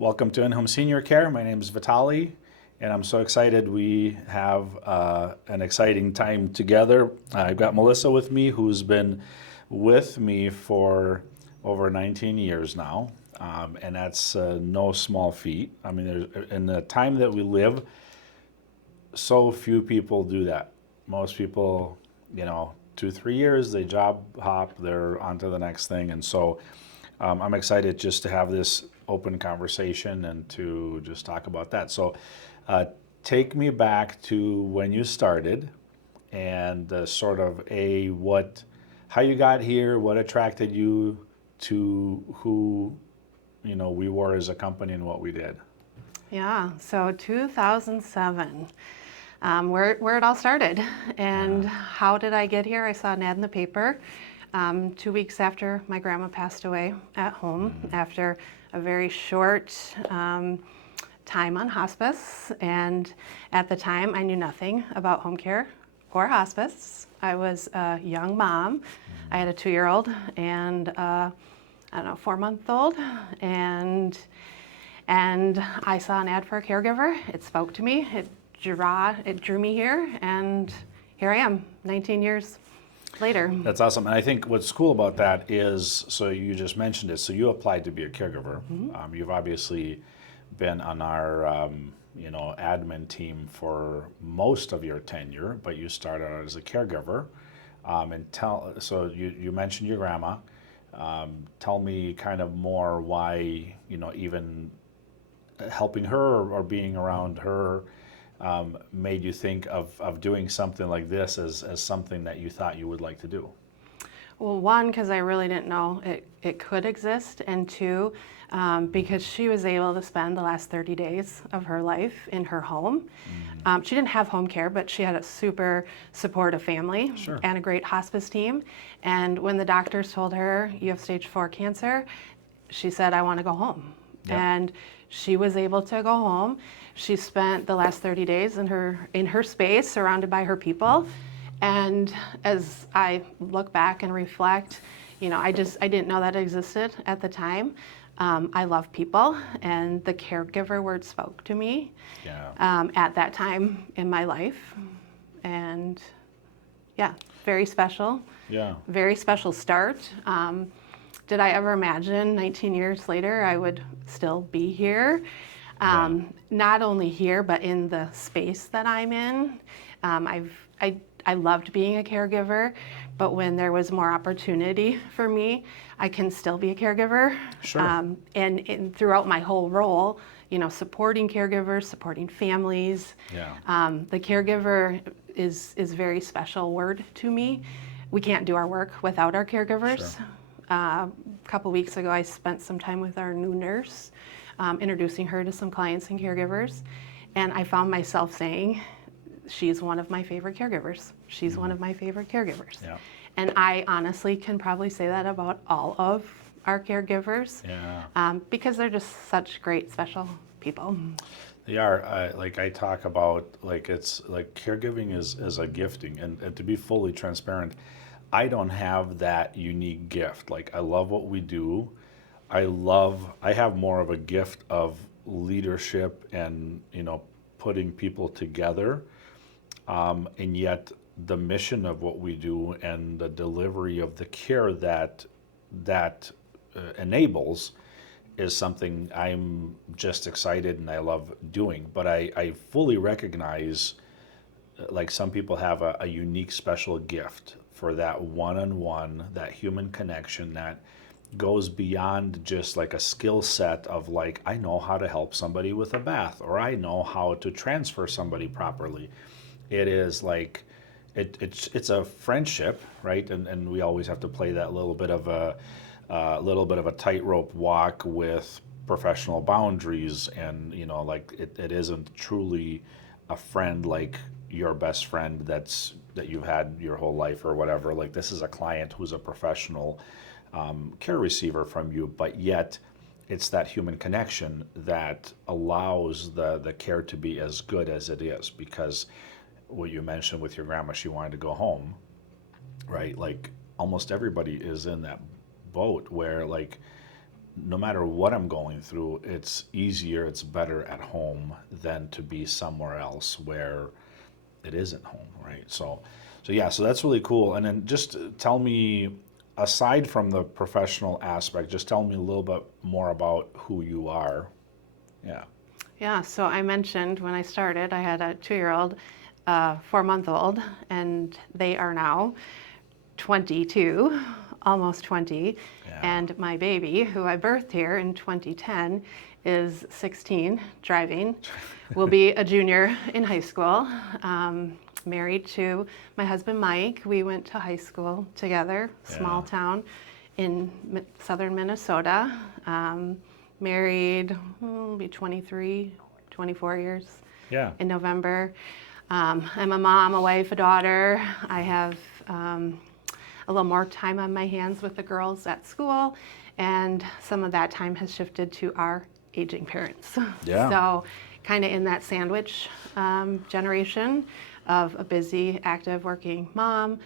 Welcome to inHom Senior Care. My name is Vitaly, and I'm so excited we have an exciting time together. I've got Melissa with me, who's been with me for over 19 years now, and that's no small feat. I mean, in the time that we live, so few people do that. Most people, 2, 3 years, they job hop, they're on to the next thing, and so I'm excited just to have this open conversation and to just talk about that. So, take me back to when you started, and sort of how you got here, what attracted you to who we were as a company and what we did. Yeah, so 2007, where it all started. And how did I get here? I saw an ad in the paper 2 weeks after my grandma passed away at home after a very short time on hospice. And at the time, I knew nothing about home care or hospice. I was a young mom. I had a 2-year-old and I don't know, 4-month-old, and I saw an ad for a caregiver. It spoke to me. It drew me here, and here I am, 19 years later. That's awesome. And I think what's cool about that is, so you just mentioned it, so you applied to be a caregiver. You've obviously been on our admin team for most of your tenure, but you started out as a caregiver. So you mentioned your grandma. Tell me kind of more why, even helping her or being around her made you think of doing something like this as something that you thought you would like to do. Well, one, because I really didn't know it could exist, and two, because she was able to spend the last 30 days of her life in her home. She didn't have home care, but she had a super supportive family. Sure. And a great hospice team. And when the doctors told her, you have stage 4 cancer, she said, I want to go home. Yep. And she was able to go home. She spent the last 30 days in her space, surrounded by her people. And as I look back and reflect, I didn't know that existed at the time. I love people, and the caregiver word spoke to me at that time in my life. And yeah, very special. Yeah. Very special start. Did I ever imagine 19 years later I would still be here? Not only here, but in the space that I'm in. I loved being a caregiver, but when there was more opportunity for me, I can still be a caregiver. Sure. And throughout my whole role, supporting caregivers, supporting families. Yeah. The caregiver is a very special word to me. We can't do our work without our caregivers. Sure. A couple weeks ago, I spent some time with our new nurse, introducing her to some clients and caregivers, and I found myself saying, she's one of my favorite caregivers. She's one of my favorite caregivers. Yeah. And I honestly can probably say that about all of our caregivers, because they're just such great, special people. They are. I talk about, it's like caregiving is a gifting, and to be fully transparent, I don't have that unique gift. Like, I love what we do. I have more of a gift of leadership and, putting people together. And yet the mission of what we do and the delivery of the care that enables is something I'm just excited and I love doing. But I fully recognize, like, some people have a unique special gift for that one-on-one, that human connection that goes beyond just like a skill set of, like, I know how to help somebody with a bath, or I know how to transfer somebody properly. It is like, it's a friendship, right? And we always have to play that little bit of a tightrope walk with professional boundaries, and it isn't truly a friend like your best friend that you've had your whole life or whatever. Like, this is a client who's a professional care receiver from you, but yet it's that human connection that allows the care to be as good as it is. Because what you mentioned with your grandma, she wanted to go home, right? Like, almost everybody is in that boat where, like, no matter what I'm going through, it's easier, it's better at home than to be somewhere else where it isn't home, right? So yeah, so that's really cool. And then just tell me, aside from the professional aspect, just tell me a little bit more about who you are. Yeah. Yeah, so I mentioned when I started, I had a 2-year-old, 4-month-old, and they are now 22, almost 20. Yeah. And my baby, who I birthed here in 2010, is 16, driving, will be a junior in high school. Married to my husband Mike. We went to high school together, small Yeah. town in southern Minnesota. Married, will be 23, 24 years Yeah. in November. I'm a mom, a wife, a daughter. I have a little more time on my hands with the girls at school, and some of that time has shifted to our aging parents. Yeah. So kind of in that sandwich generation of a busy, active, working mom,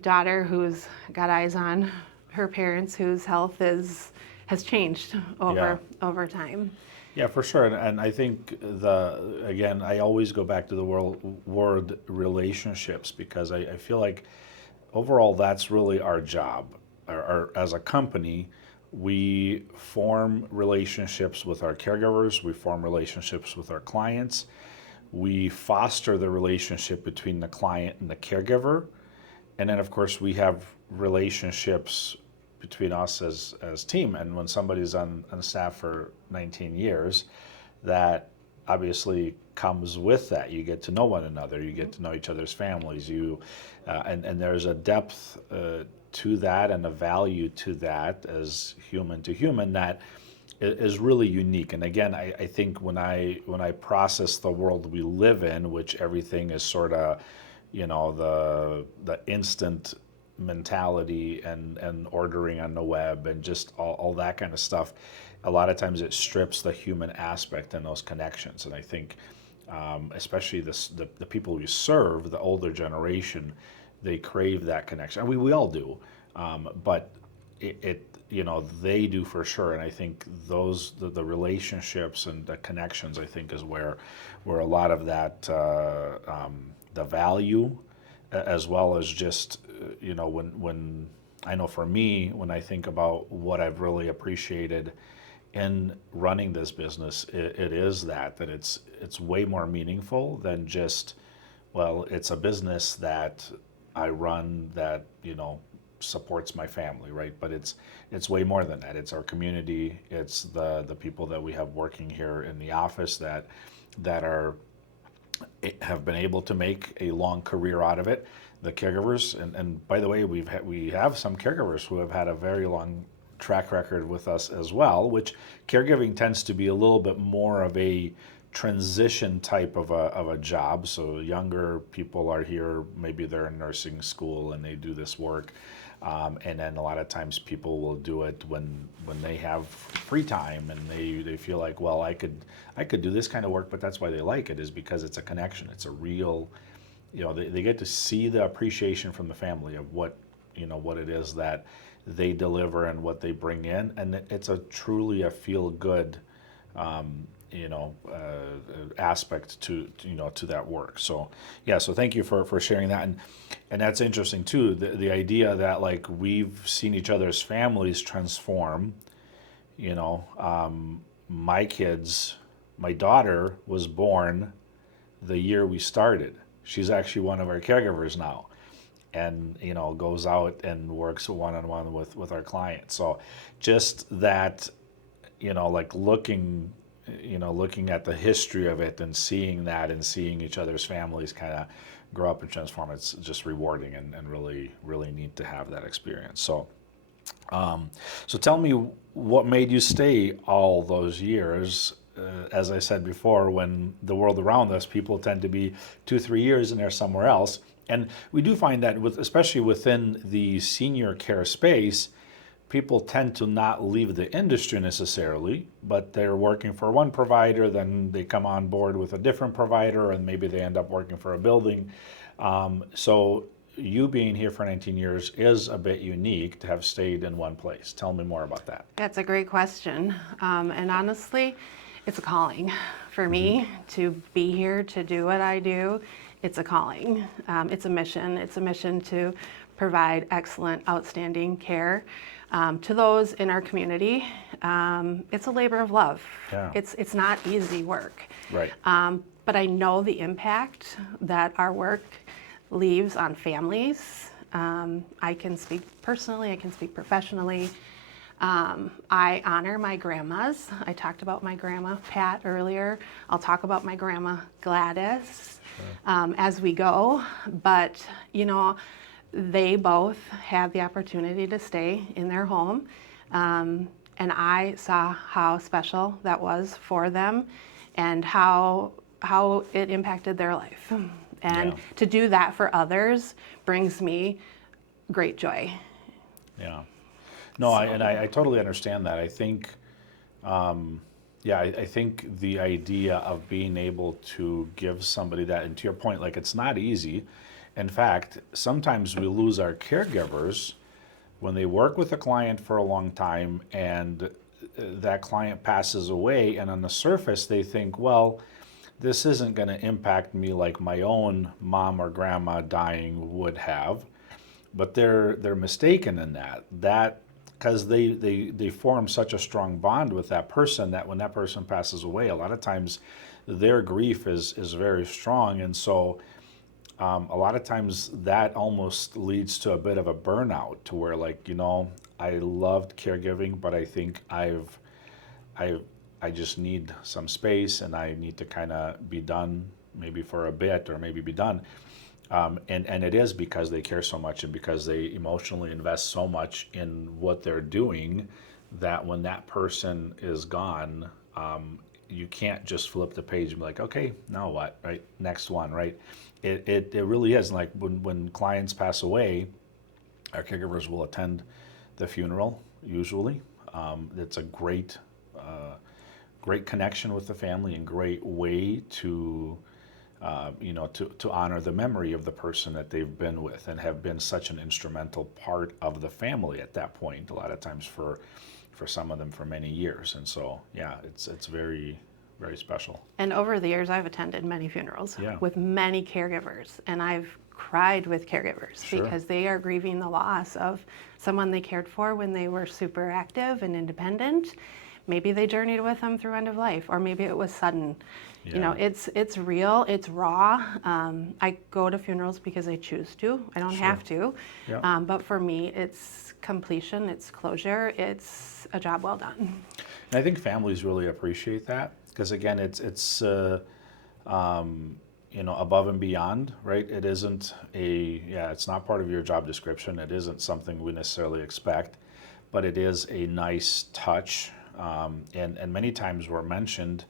daughter who's got eyes on her parents whose health has changed Yeah. over time. Yeah, for sure. And I think again, I always go back to the word relationships, because I feel like overall that's really our job. As a company, we form relationships with our caregivers, we form relationships with our clients, we foster the relationship between the client and the caregiver. And then, of course, we have relationships between us as team. And when somebody's on staff for 19 years, that obviously comes with that. You get to know one another. You get to know each other's families. And there's a depth to that and a value to that as human to human that is really unique. And again, I think when I process the world we live in, which everything is sort of, the instant mentality and ordering on the web and just all that kind of stuff, a lot of times it strips the human aspect and those connections. And I think especially the people we serve, the older generation, they crave that connection. And we all do, but they do for sure. And I think the relationships and the connections, I think, is where a lot of that the value, as well as just when I know for me, when I think about what I've really appreciated in running this business, it is that it's way more meaningful than just, well, it's a business that I run that supports my family, right? But it's way more than that. It's our community. It's the people that we have working here in the office that have been able to make a long career out of it. The caregivers, and by the way, we have some caregivers who have had a very long track record with us as well, which caregiving tends to be a little bit more of a transition type of a job. So younger people are here, maybe they're in nursing school and they do this work. And then a lot of times people will do it when they have free time and they feel like, well, I could do this kind of work, but that's why they like it, is because it's a connection. It's a real, they get to see the appreciation from the family of what it is that they deliver and what they bring in. And it's truly a feel good, aspect to that work. So yeah, so thank you for sharing that. And that's interesting too, the idea that like we've seen each other's families transform. My daughter was born the year we started. She's actually one of our caregivers now, and goes out and works one-on-one with our clients. So just that, like looking at the history of it and seeing that and seeing each other's families kind of grow up and transform, it's just rewarding and really, really neat to have that experience. So tell me, what made you stay all those years? As I said before, when the world around us, people tend to be 2-3 years and they're somewhere else. And we do find that especially within the senior care space, people tend to not leave the industry necessarily, but they're working for one provider, then they come on board with a different provider, and maybe they end up working for a building. So you being here for 19 years is a bit unique to have stayed in one place. Tell me more about that. That's a great question. And honestly, it's a calling for me to be here, to do what I do. It's a calling. It's a mission. It's a mission to provide excellent, outstanding care to those in our community. It's a labor of love. Yeah. It's not easy work. Right. But I know the impact that our work leaves on families. I can speak personally, I can speak professionally. I honor my grandmas. I talked about my grandma Pat earlier. I'll talk about my grandma Gladys as we go. But, you know, they both had the opportunity to stay in their home. And I saw how special that was for them and how it impacted their life. And to do that for others brings me great joy. Yeah. No, I totally understand that. I think, I think the idea of being able to give somebody that, and to your point, like it's not easy. In fact, sometimes we lose our caregivers when they work with a client for a long time and that client passes away, and on the surface they think, well, this isn't going to impact me like my own mom or grandma dying would have, but they're mistaken in that because they form such a strong bond with that person that when that person passes away, a lot of times their grief is very strong, and so a lot of times that almost leads to a bit of a burnout to where, like, you know, I loved caregiving, but I think I just need some space and I need to kind of be done maybe for a bit or maybe be done. And it is because they care so much and because they emotionally invest so much in what they're doing that when that person is gone, you can't just flip the page and be like, okay, now what, right? Next one, right? It really is. Like when clients pass away, our caregivers will attend the funeral usually. It's a great connection with the family and great way to to honor the memory of the person that they've been with and have been such an instrumental part of the family at that point, a lot of times for some of them for many years. And so, yeah, it's very, very special. And over the years, I've attended many funerals with many caregivers, and I've cried with caregivers because they are grieving the loss of someone they cared for when they were super active and independent. Maybe they journeyed with them through end of life, or maybe it was sudden. Yeah. You know, it's real, it's raw. I go to funerals because I choose to. I don't have to. Yeah. But for me, it's completion, it's closure, it's a job well done. And I think families really appreciate that because, again, it's above and beyond, right? It isn't it's not part of your job description. It isn't something we necessarily expect, but it is a nice touch. And many times we're mentioned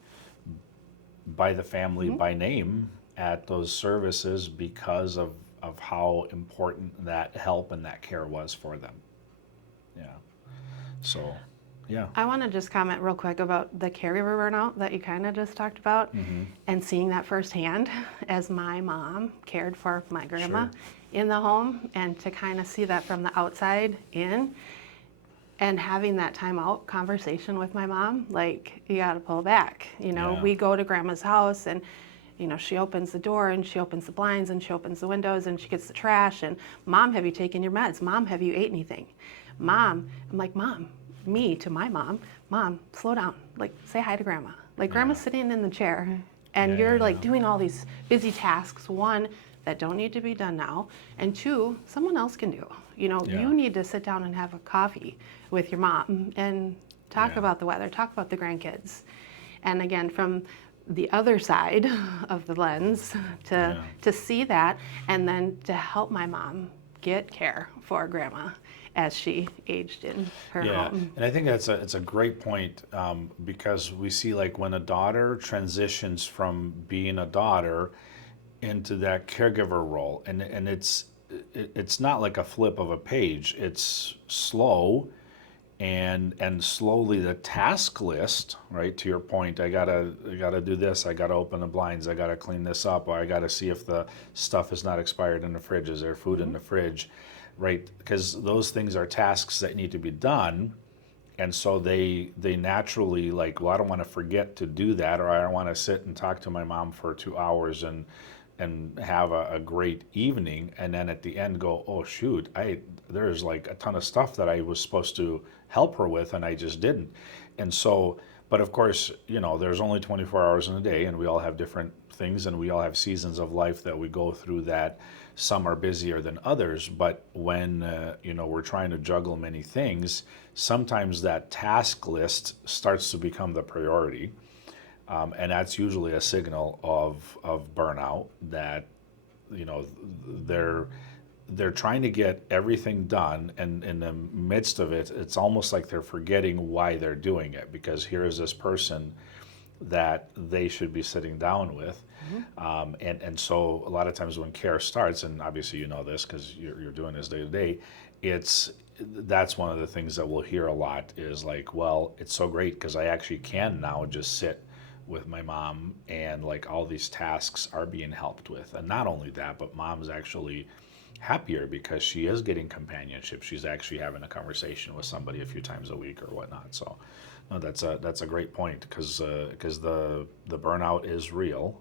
by the family by name at those services because of how important that help and that care was for them. Yeah. So, yeah. I want to just comment real quick about the caregiver burnout that you kind of just talked about and seeing that firsthand as my mom cared for my grandma in the home, and to kind of see that from the outside in. And having that time out conversation with my mom, like, you got to pull back. You know, we go to grandma's house and, you know, she opens the door and she opens the blinds and she opens the windows and she gets the trash and, Mom, have you taken your meds? Mom, have you ate anything? Mom, I'm like, Mom, me to my mom, Mom, slow down. Like, say hi to grandma. Like, grandma's sitting in the chair and you're like doing all these busy tasks. One, that don't need to be done now. And two, someone else can do. You know, you need to sit down and have a coffee with your mom and talk about the weather, talk about the grandkids. And again, from the other side of the lens to see that and then to help my mom get care for grandma as she aged in her home. And I think it's a great point because we see, like, when a daughter transitions from being a daughter into that caregiver role, and it's not like a flip of a page. It's slow, and slowly the task list, right, to your point, I gotta do this, I gotta open the blinds, I gotta clean this up, or I gotta see if the stuff is not expired in the fridge, is there food in the fridge, right? Because those things are tasks that need to be done, and so they naturally, like, well, I don't want to forget to do that, or I don't want to sit and talk to my mom for 2 hours and have a great evening, and then at the end go, oh shoot, there's like a ton of stuff that I was supposed to help her with and I just didn't. And so, but of course, there's only 24 hours in a day, and we all have different things, and we all have seasons of life that we go through, that some are busier than others. But when we're trying to juggle many things, sometimes that task list starts to become the priority. And that's usually a signal of burnout, that you know they're trying to get everything done, and in the midst of it, it's almost like they're forgetting why they're doing it, because here is this person that they should be sitting down with. And so a lot of times when care starts, and obviously you know this because you're doing this day to day, that's one of the things that we'll hear a lot, is like, well, it's so great because I actually can now just sit with my mom, and like all these tasks are being helped with. And not only that, but mom's actually happier because she is getting companionship. She's actually having a conversation with somebody a few times a week or whatnot. So no, that's a great point, because the burnout is real.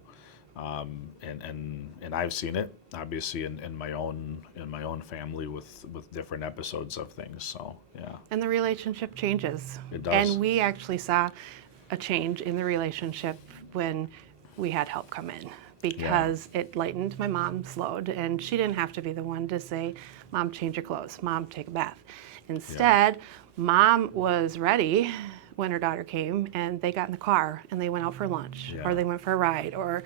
And I've seen it obviously in my own family with different episodes of things. So yeah. And the relationship changes. It does. And we actually saw a change in the relationship when we had help come in, because it lightened my mom's load, and she didn't have to be the one to say, Mom, change your clothes, Mom, take a bath. Instead, Mom was ready when her daughter came, and they got in the car and they went out for lunch, or they went for a ride, or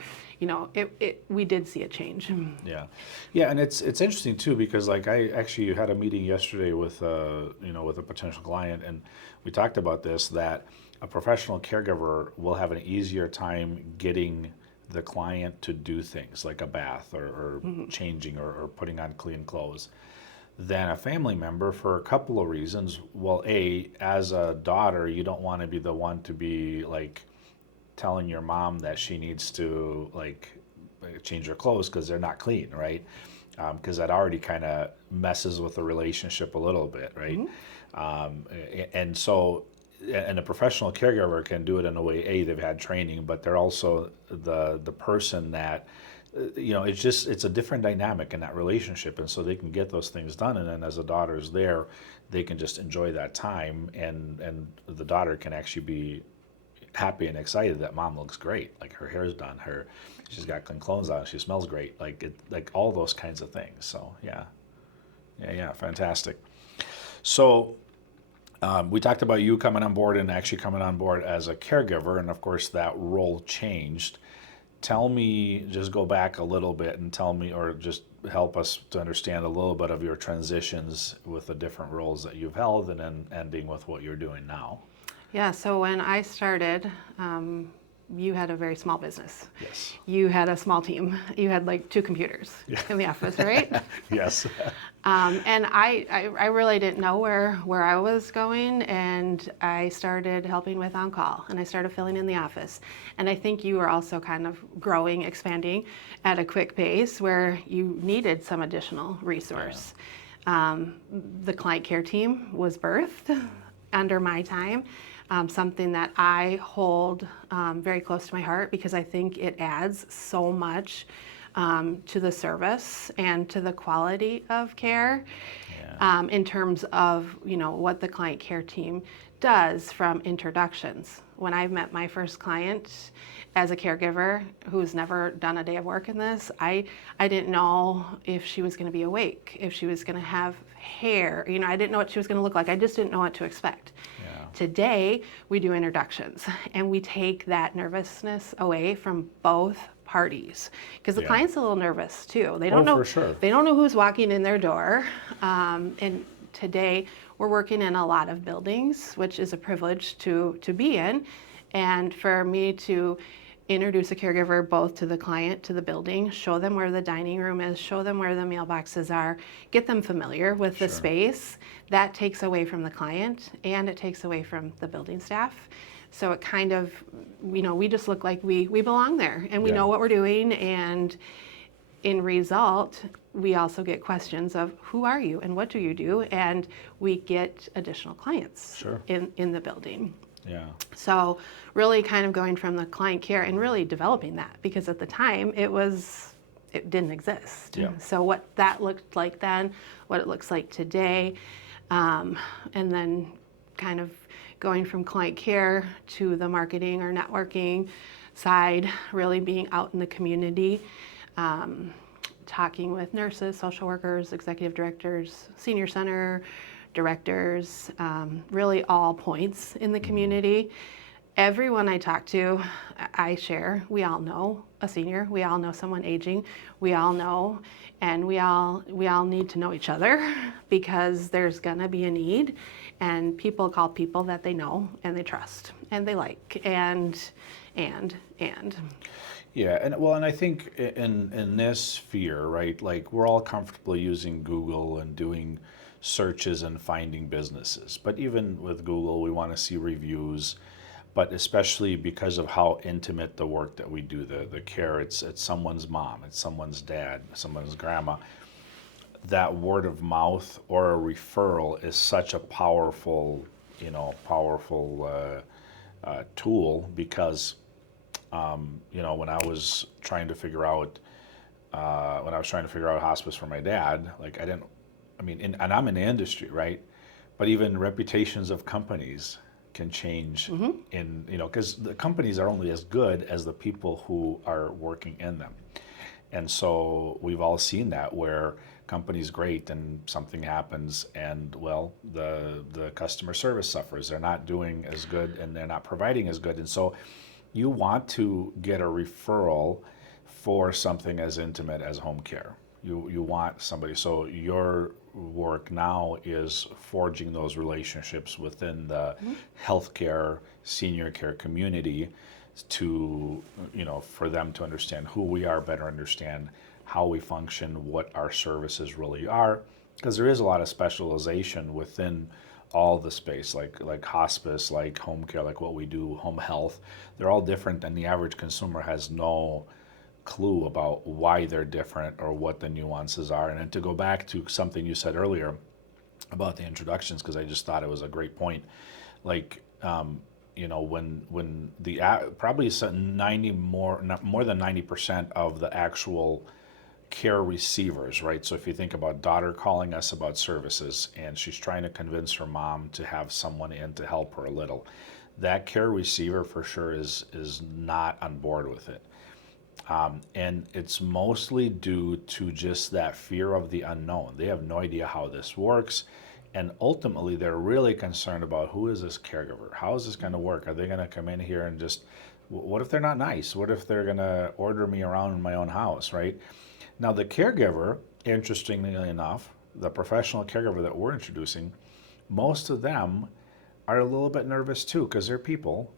we did see a change. And it's interesting too, because like I actually had a meeting yesterday with with a potential client, and we talked about this, that a professional caregiver will have an easier time getting the client to do things like a bath, or changing, or putting on clean clothes, than a family member, for a couple of reasons. Well, as a daughter, you don't want to be the one to be like telling your mom that she needs to like change her clothes because they're not clean, right? Because that already kind of messes with the relationship a little bit, right? And so, and a professional caregiver can do it in a way, they've had training, but they're also the person that, it's a different dynamic in that relationship, and so they can get those things done. And then as the daughter's there, they can just enjoy that time, and the daughter can actually be happy and excited that Mom looks great, like her hair's done, she's got clean clothes on, she smells great, like all those kinds of things. So yeah, fantastic. So we talked about you coming on board, and actually coming on board as a caregiver, and of course that role changed. Tell me, just go back a little bit and tell me, or just help us to understand a little bit of your transitions with the different roles that you've held, and then ending with what you're doing now. Yeah, so when I started, you had a very small business. Yes. You had a small team. You had like 2 computers in the office, right? Yes. And I really didn't know where I was going, and I started helping with on-call, and I started filling in the office. And I think you were also kind of growing, expanding at a quick pace where you needed some additional resource. The client care team was birthed under my time. Something that I hold very close to my heart, because I think it adds so much to the service and to the quality of care, in terms of what the client care team does, from introductions. When I met my first client as a caregiver who's never done a day of work in this, I didn't know if she was going to be awake, if she was going to have hair. I didn't know what she was going to look like. I just didn't know what to expect. Today, we do introductions, and we take that nervousness away from both parties, because the client's a little nervous too. They don't know. For sure. They don't know who's walking in their door. And today, we're working in a lot of buildings, which is a privilege to be in, and for me to introduce a caregiver both to the client, to the building, show them where the dining room is, show them where the mailboxes are, get them familiar with the Sure. space. That takes away from the client and it takes away from the building staff. So it kind of, we just look like we belong there and we Yeah. know what we're doing. And in result, we also get questions of who are you and what do you do? And we get additional clients Sure. in the building. Yeah. So really kind of going from the client care and really developing that, because at the time it didn't exist. Yeah. So what that looked like then, what it looks like today, and then kind of going from client care to the marketing or networking side, really being out in the community, talking with nurses, social workers, executive directors, senior center directors, really all points in the community. Everyone I talk to, I share, we all know a senior, we all know someone aging, we all know, and we all need to know each other because there's gonna be a need, and people call people that they know and they trust and they like, and. Yeah, and I think in this sphere, right, like we're all comfortable using Google and doing searches and finding businesses. But even with Google, we want to see reviews, but especially because of how intimate the work that we do, the care, it's someone's mom, it's someone's dad, someone's grandma. That word of mouth or a referral is such a powerful, tool because when I was trying to figure out hospice for my dad, like and I'm in the industry, right? But even reputations of companies can change because the companies are only as good as the people who are working in them. And so we've all seen that where company's great and something happens and the customer service suffers. They're not doing as good and they're not providing as good. And so you want to get a referral for something as intimate as home care. You want somebody, so your work now is forging those relationships within the healthcare, senior care community to, for them to understand who we are, better understand how we function, what our services really are, because there is a lot of specialization within all the space, like hospice, like home care, like what we do, home health. They're all different, and the average consumer has no clue about why they're different or what the nuances are. And then to go back to something you said earlier about the introductions, because I just thought it was a great point. Like, when probably 90 more than 90% of the actual care receivers, right? So if you think about daughter calling us about services and she's trying to convince her mom to have someone in to help her a little, that care receiver for sure is not on board with it. And it's mostly due to just that fear of the unknown. They have no idea how this works. And ultimately, they're really concerned about who is this caregiver? How is this going to work? Are they going to come in here and just, what if they're not nice? What if they're going to order me around in my own house, right? Now, the caregiver, interestingly enough, the professional caregiver that we're introducing, most of them are a little bit nervous too because they're people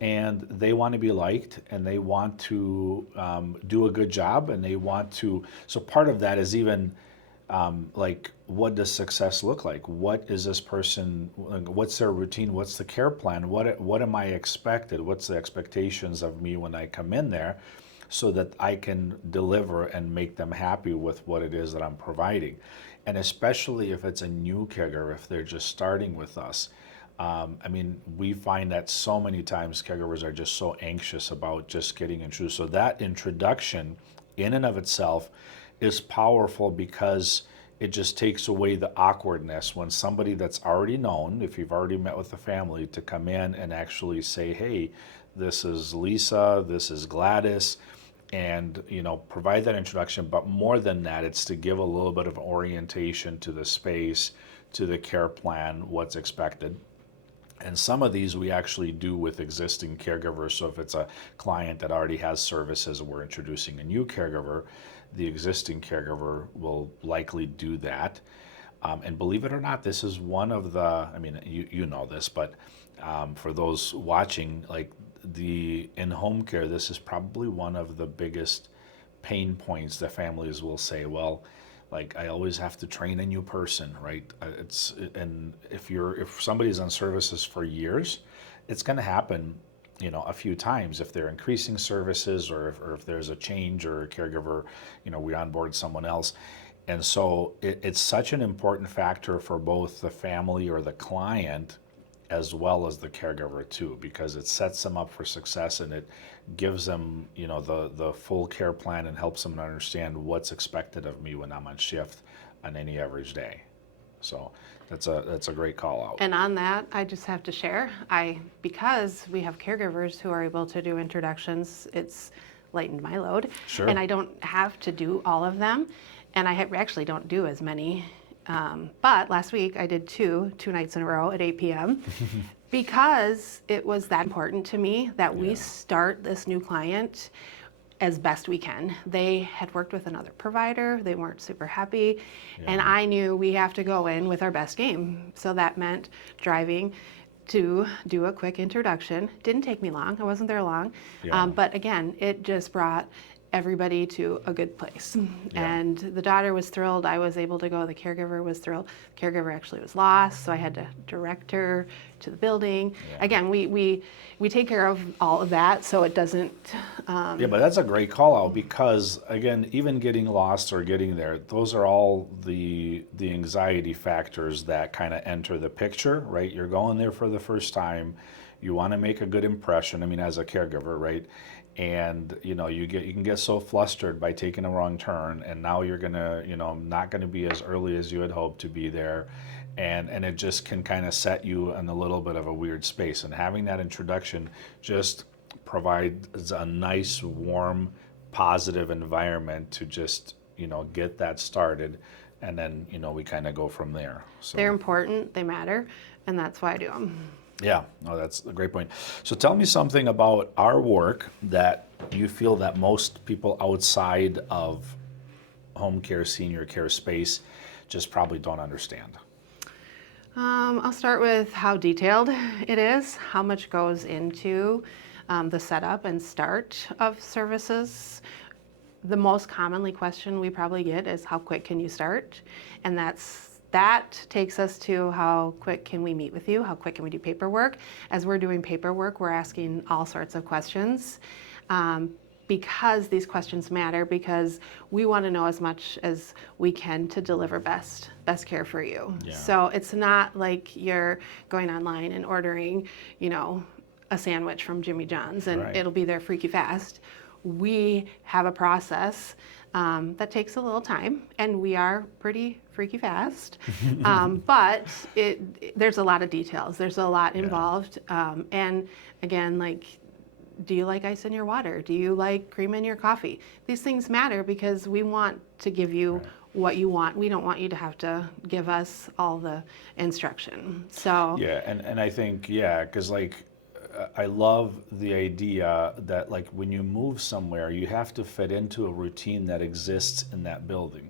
and they want to be liked and they want to do a good job and they want to. So part of that is even like, what does success look like? What is this person, what's their routine? What's the care plan? What am I expected? What's the expectations of me when I come in there so that I can deliver and make them happy with what it is that I'm providing? And especially if it's a new caregiver, if they're just starting with us. We find that so many times caregivers are just so anxious about just getting introduced. So that introduction in and of itself is powerful because it just takes away the awkwardness when somebody that's already known, if you've already met with the family, to come in and actually say, hey, this is Lisa, this is Gladys, and provide that introduction. But more than that, it's to give a little bit of orientation to the space, to the care plan, what's expected. And some of these we actually do with existing caregivers. So if it's a client that already has services and we're introducing a new caregiver, the existing caregiver will likely do that. And believe it or not, this is one of the, you know this, but for those watching, like in home care, this is probably one of the biggest pain points that families will say, well, like I always have to train a new person, right? And if somebody's on services for years, it's going to happen, a few times if they're increasing services or if there's a change or a caregiver, we onboard someone else. And so it's such an important factor for both the family or the client as well as the caregiver too, because it sets them up for success and it gives them, the full care plan and helps them understand what's expected of me when I'm on shift on any average day. So that's a great call out. And on that, I just have to share, because we have caregivers who are able to do introductions, it's lightened my load. Sure. And I don't have to do all of them. And I actually don't do as many. But last week I did two nights in a row at 8 p.m. because it was that important to me that we start this new client as best we can. They had worked with another provider, they weren't super happy, and I knew we have to go in with our best game. So that meant driving to do a quick introduction. Didn't take me long, I wasn't there long, but again, it just brought everybody to a good place. And the daughter was thrilled, I was able to go, the caregiver was thrilled. The caregiver actually was lost, so I had to direct her to the building. Again, we take care of all of that, so it doesn't... Yeah, but that's a great call out because, again, even getting lost or getting there, those are all the anxiety factors that kind of enter the picture, right? You're going there for the first time, you want to make a good impression, as a caregiver, right? And you can get so flustered by taking a wrong turn, and now you're gonna not gonna be as early as you had hoped to be there, and it just can kind of set you in a little bit of a weird space. And having that introduction just provides a nice, warm, positive environment to just get that started, and then we kind of go from there. So They're important, they matter, and that's why I do them. Yeah, no, that's a great point. So tell me something about our work that you feel that most people outside of home care, senior care space just probably don't understand. I'll start with how detailed it is, how much goes into the setup and start of services. The most commonly question we probably get is how quick can you start? And that takes us to how quick can we meet with you? How quick can we do paperwork? As we're doing paperwork, we're asking all sorts of questions because these questions matter, because we want to know as much as we can to deliver best care for you. Yeah. So it's not like you're going online and ordering, a sandwich from Jimmy John's and Right. it'll be there freaky fast. We have a process that takes a little time, and we are pretty freaky fast. But there's a lot of details. There's a lot involved. And again, do you like ice in your water? Do you like cream in your coffee? These things matter because we want to give you what you want. We don't want you to have to give us all the instruction. So Yeah, and I think, because I love the idea that when you move somewhere, you have to fit into a routine that exists in that building.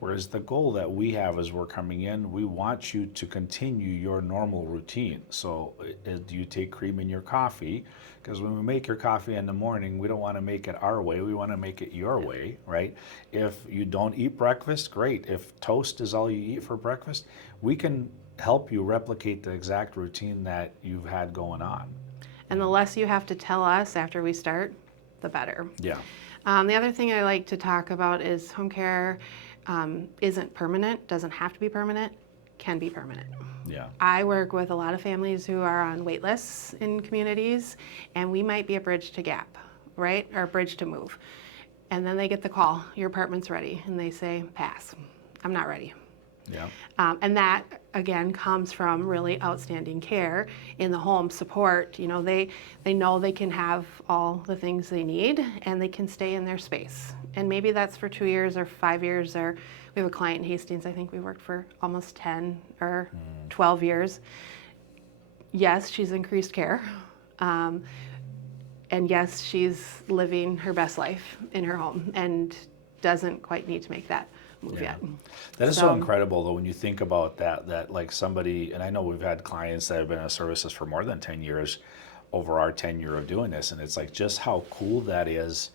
Whereas the goal that we have as we're coming in, we want you to continue your normal routine. So do you take cream in your coffee? Because when we make your coffee in the morning, we don't want to make it our way. We want to make it your way, right? If you don't eat breakfast, great. If toast is all you eat for breakfast, we can help you replicate the exact routine that you've had going on. And the less you have to tell us after we start, the better. Yeah. The other thing I like to talk about is home care isn't permanent, doesn't have to be permanent, can be permanent. Yeah. I work with a lot of families who are on wait lists in communities, and we might be a bridge to gap, right? Or a bridge to move. And then they get the call, your apartment's ready, and they say, pass, I'm not ready. Yeah. And that, again, comes from really outstanding care in the home support. They know they can have all the things they need, and they can stay in their space. And maybe that's for 2 years or 5 years, or we have a client in Hastings, I think we worked for almost 10 or 12 years. Yes, she's increased care. And yes, she's living her best life in her home and doesn't quite need to make that move yet. That is so incredible, though, when you think about that somebody, and I know we've had clients that have been in services for more than 10 years, over our tenure of doing this, and it's like just how cool that is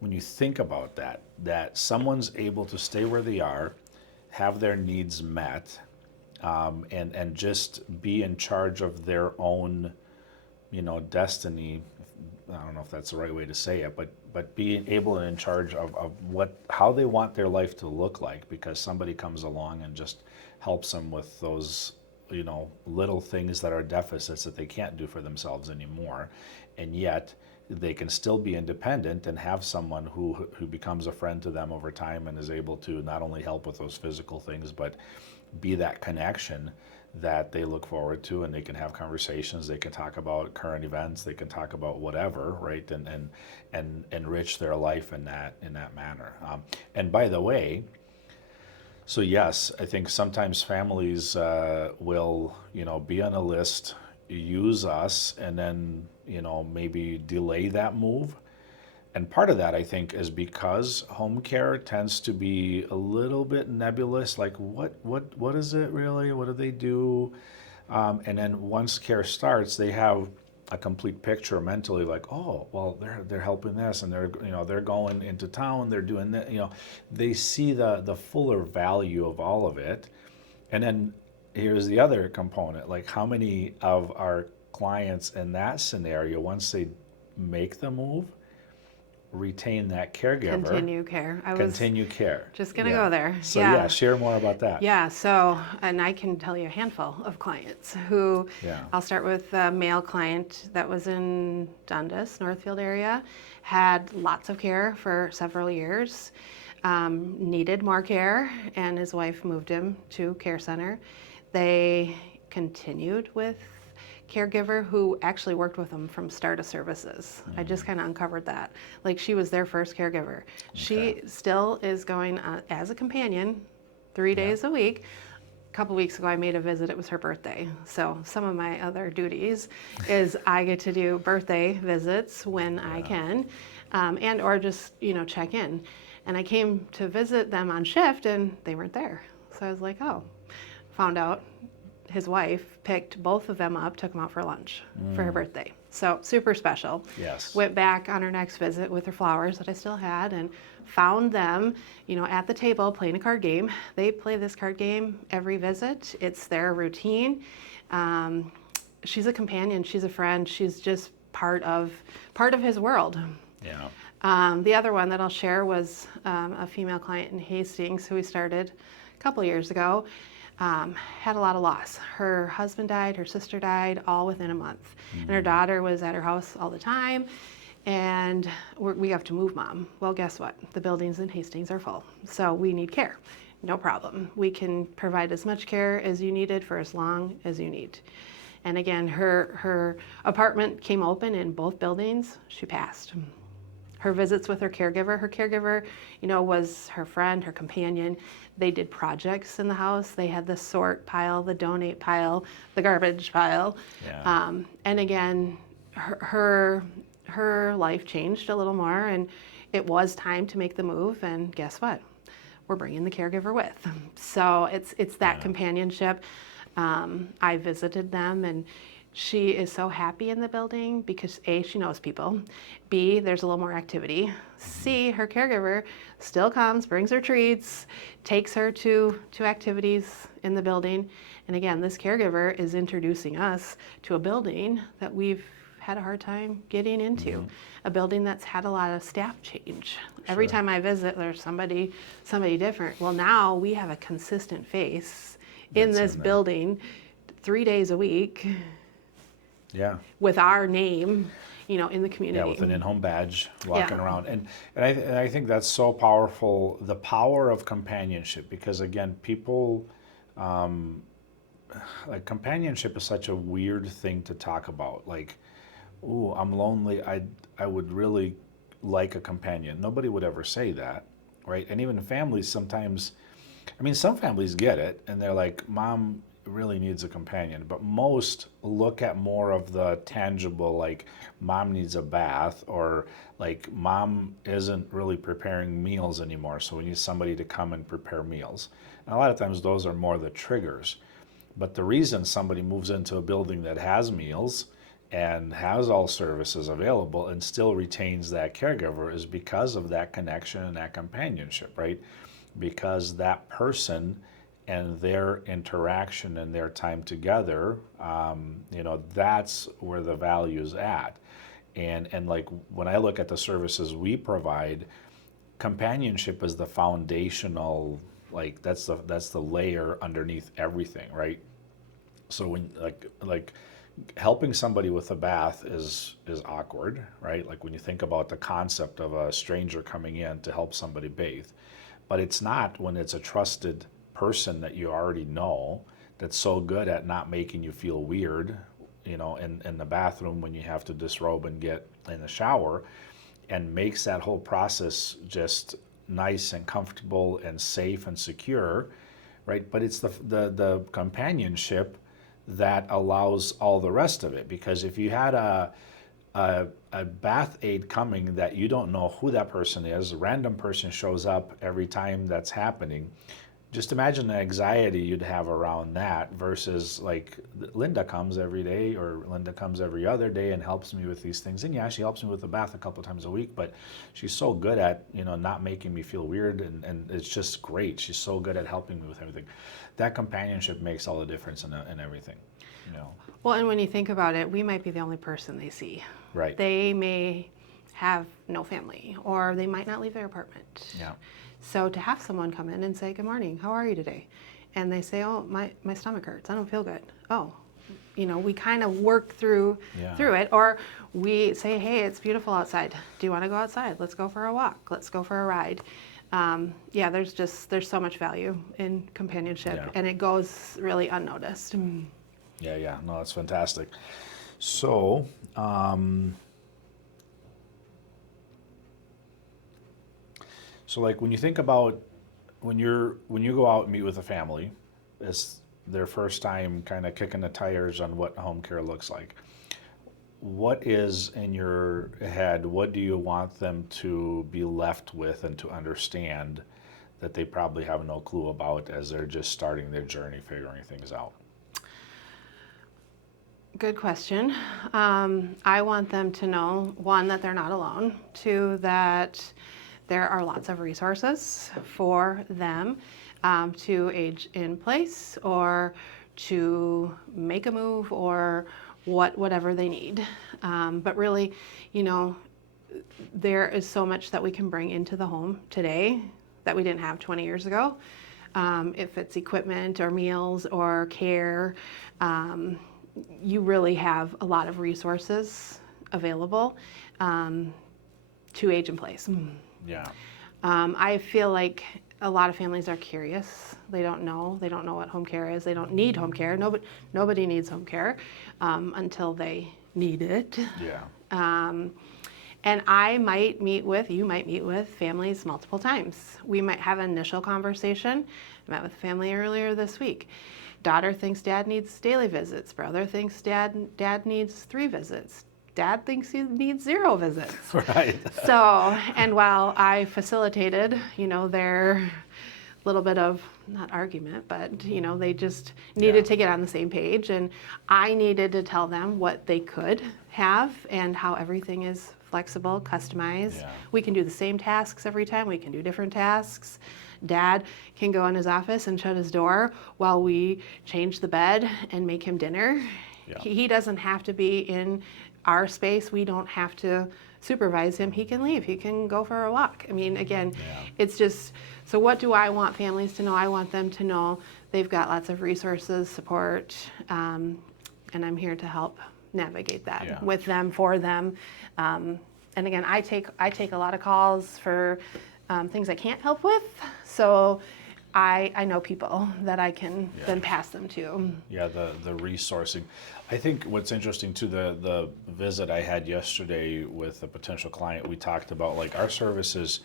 when you think about that, that someone's able to stay where they are, have their needs met, and just be in charge of their own, destiny. I don't know if that's the right way to say it, but being able and in charge of how they want their life to look like, because somebody comes along and just helps them with those, little things that are deficits that they can't do for themselves anymore, and yet they can still be independent and have someone who becomes a friend to them over time and is able to not only help with those physical things, but be that connection that they look forward to, and they can have conversations, they can talk about current events, they can talk about whatever, right, and enrich their life in that manner. And by the way, so yes, I think sometimes families will, be on a list, use us, and then, maybe delay that move. And part of that, I think, is because home care tends to be a little bit nebulous, like what is it really? What do they do? And then once care starts, they have a complete picture mentally, like, oh, well, they're helping this, and they're going into town, they're doing that, they see the fuller value of all of it. And then here's the other component, like how many of our clients in that scenario, once they make the move, retain that caregiver. Continue care. I was Continue care. just going to go there. So yeah, share more about that. Yeah, so, and I can tell you a handful of clients who, I'll start with a male client that was in Dundas, Northfield area, had lots of care for several years, needed more care, and his wife moved him to care center. They continued with caregiver who actually worked with them from start of services. I just kind of uncovered that. Like, she was their first caregiver. Okay. She still is going as a companion 3 days a week. A couple weeks ago I made a visit, it was her birthday. So some of my other duties is I get to do birthday visits when I can, and or just, check in. And I came to visit them on shift and they weren't there. So I was like, oh, found out his wife picked both of them up, took them out for lunch for her birthday. So super special. Yes. Went back on her next visit with her flowers that I still had and found them, at the table playing a card game. They play this card game every visit. It's their routine. She's a companion. She's a friend. She's just part of his world. Yeah. The other one that I'll share was a female client in Hastings who we started a couple years ago. Had a lot of loss. Her husband died, her sister died, all within a month. And her daughter was at her house all the time. And we have to move mom. Well, guess what? The buildings in Hastings are full. So we need care. No problem. We can provide as much care as you needed for as long as you need. And again, her apartment came open in both buildings. She passed. Her visits with her caregiver, was her friend, her companion. They did projects in the house. They had the sort pile, the donate pile, the garbage pile. Yeah. And again, her life changed a little more, and it was time to make the move. And guess what? We're bringing the caregiver with. So it's that companionship. I visited them, and she is so happy in the building because A, she knows people. B, there's a little more activity. C, her caregiver still comes, brings her treats, takes her to activities in the building. And again, this caregiver is introducing us to a building that we've had a hard time getting into. A building that's had a lot of staff change. Every time I visit, there's somebody different. Well, now we have a consistent face in this building 3 days a week. Yeah. With our name, in the community. Yeah, with an inHom badge walking around. And I think that's so powerful, the power of companionship, because again, people, like, companionship is such a weird thing to talk about. Like, ooh, I'm lonely, I would really like a companion. Nobody would ever say that, right? And even families sometimes, some families get it, and they're like, Mom really needs a companion, but most look at more of the tangible, like mom needs a bath, or like mom isn't really preparing meals anymore, so we need somebody to come and prepare meals. And a lot of times those are more the triggers. But the reason somebody moves into a building that has meals and has all services available and still retains that caregiver is because of that connection and that companionship, right? Because that person and their interaction and their time together, that's where the value is at. And like when I look at the services we provide, companionship is the foundational, like that's the layer underneath everything, right? So when like helping somebody with a bath is awkward, right? Like when you think about the concept of a stranger coming in to help somebody bathe, but it's not when it's a trusted person that you already know that's so good at not making you feel weird, in the bathroom when you have to disrobe and get in the shower, and makes that whole process just nice and comfortable and safe and secure, right? But it's the companionship that allows all the rest of it. Because if you had a bath aide coming that you don't know who that person is, a random person shows up every time that's happening, just imagine the anxiety you'd have around that versus like Linda comes every day or Linda comes every other day and helps me with these things. And yeah, she helps me with the bath a couple of times a week, but she's so good at, not making me feel weird, and it's just great. She's so good at helping me with everything. That companionship makes all the difference in everything, Well, and when you think about it, we might be the only person they see. Right. They may have no family, or they might not leave their apartment. Yeah. So to have someone come in and say, "Good morning, how are you today?" And they say, "Oh, my stomach hurts. I don't feel good." Oh, we kind of work through it, or we say, "Hey, it's beautiful outside. Do you want to go outside? Let's go for a walk. Let's go for a ride." There's so much value in companionship, and it goes really unnoticed. Yeah. No, that's fantastic. So, like when you think about when you go out and meet with a family, it's their first time kind of kicking the tires on what home care looks like. What is in your head? What do you want them to be left with and to understand that they probably have no clue about as they're just starting their journey figuring things out? Good question. I want them to know, one, that they're not alone, two, that there are lots of resources for them to age in place or to make a move or whatever they need. But really, there is so much that we can bring into the home today that we didn't have 20 years ago. If it's equipment or meals or care, you really have a lot of resources available to age in place. Yeah. I feel like a lot of families are curious. They don't know what home care is. They don't need home care. Nobody needs home care until they need it. Yeah. And you might meet with families multiple times. We might have an initial conversation. I met with a family earlier this week. Daughter thinks dad needs daily visits. Brother thinks dad needs 3 visits. Dad thinks he needs 0 visits. Right. So, and while I facilitated, their little bit of, not argument, but, they just needed to get on the same page. And I needed to tell them what they could have and how everything is flexible, customized. Yeah. We can do the same tasks every time. We can do different tasks. Dad can go in his office and shut his door while we change the bed and make him dinner. Yeah. He doesn't have to be in our space. We don't have to supervise him. He can leave. He can go for a walk. I mean, again, it's just, so what do I want families to know? I want them to know they've got lots of resources, support, and I'm here to help navigate that with them, for them. And again, I take a lot of calls for things I can't help with. So I know people that I can then pass them to. Yeah, the resourcing. I think what's interesting too, the visit I had yesterday with a potential client, we talked about like our services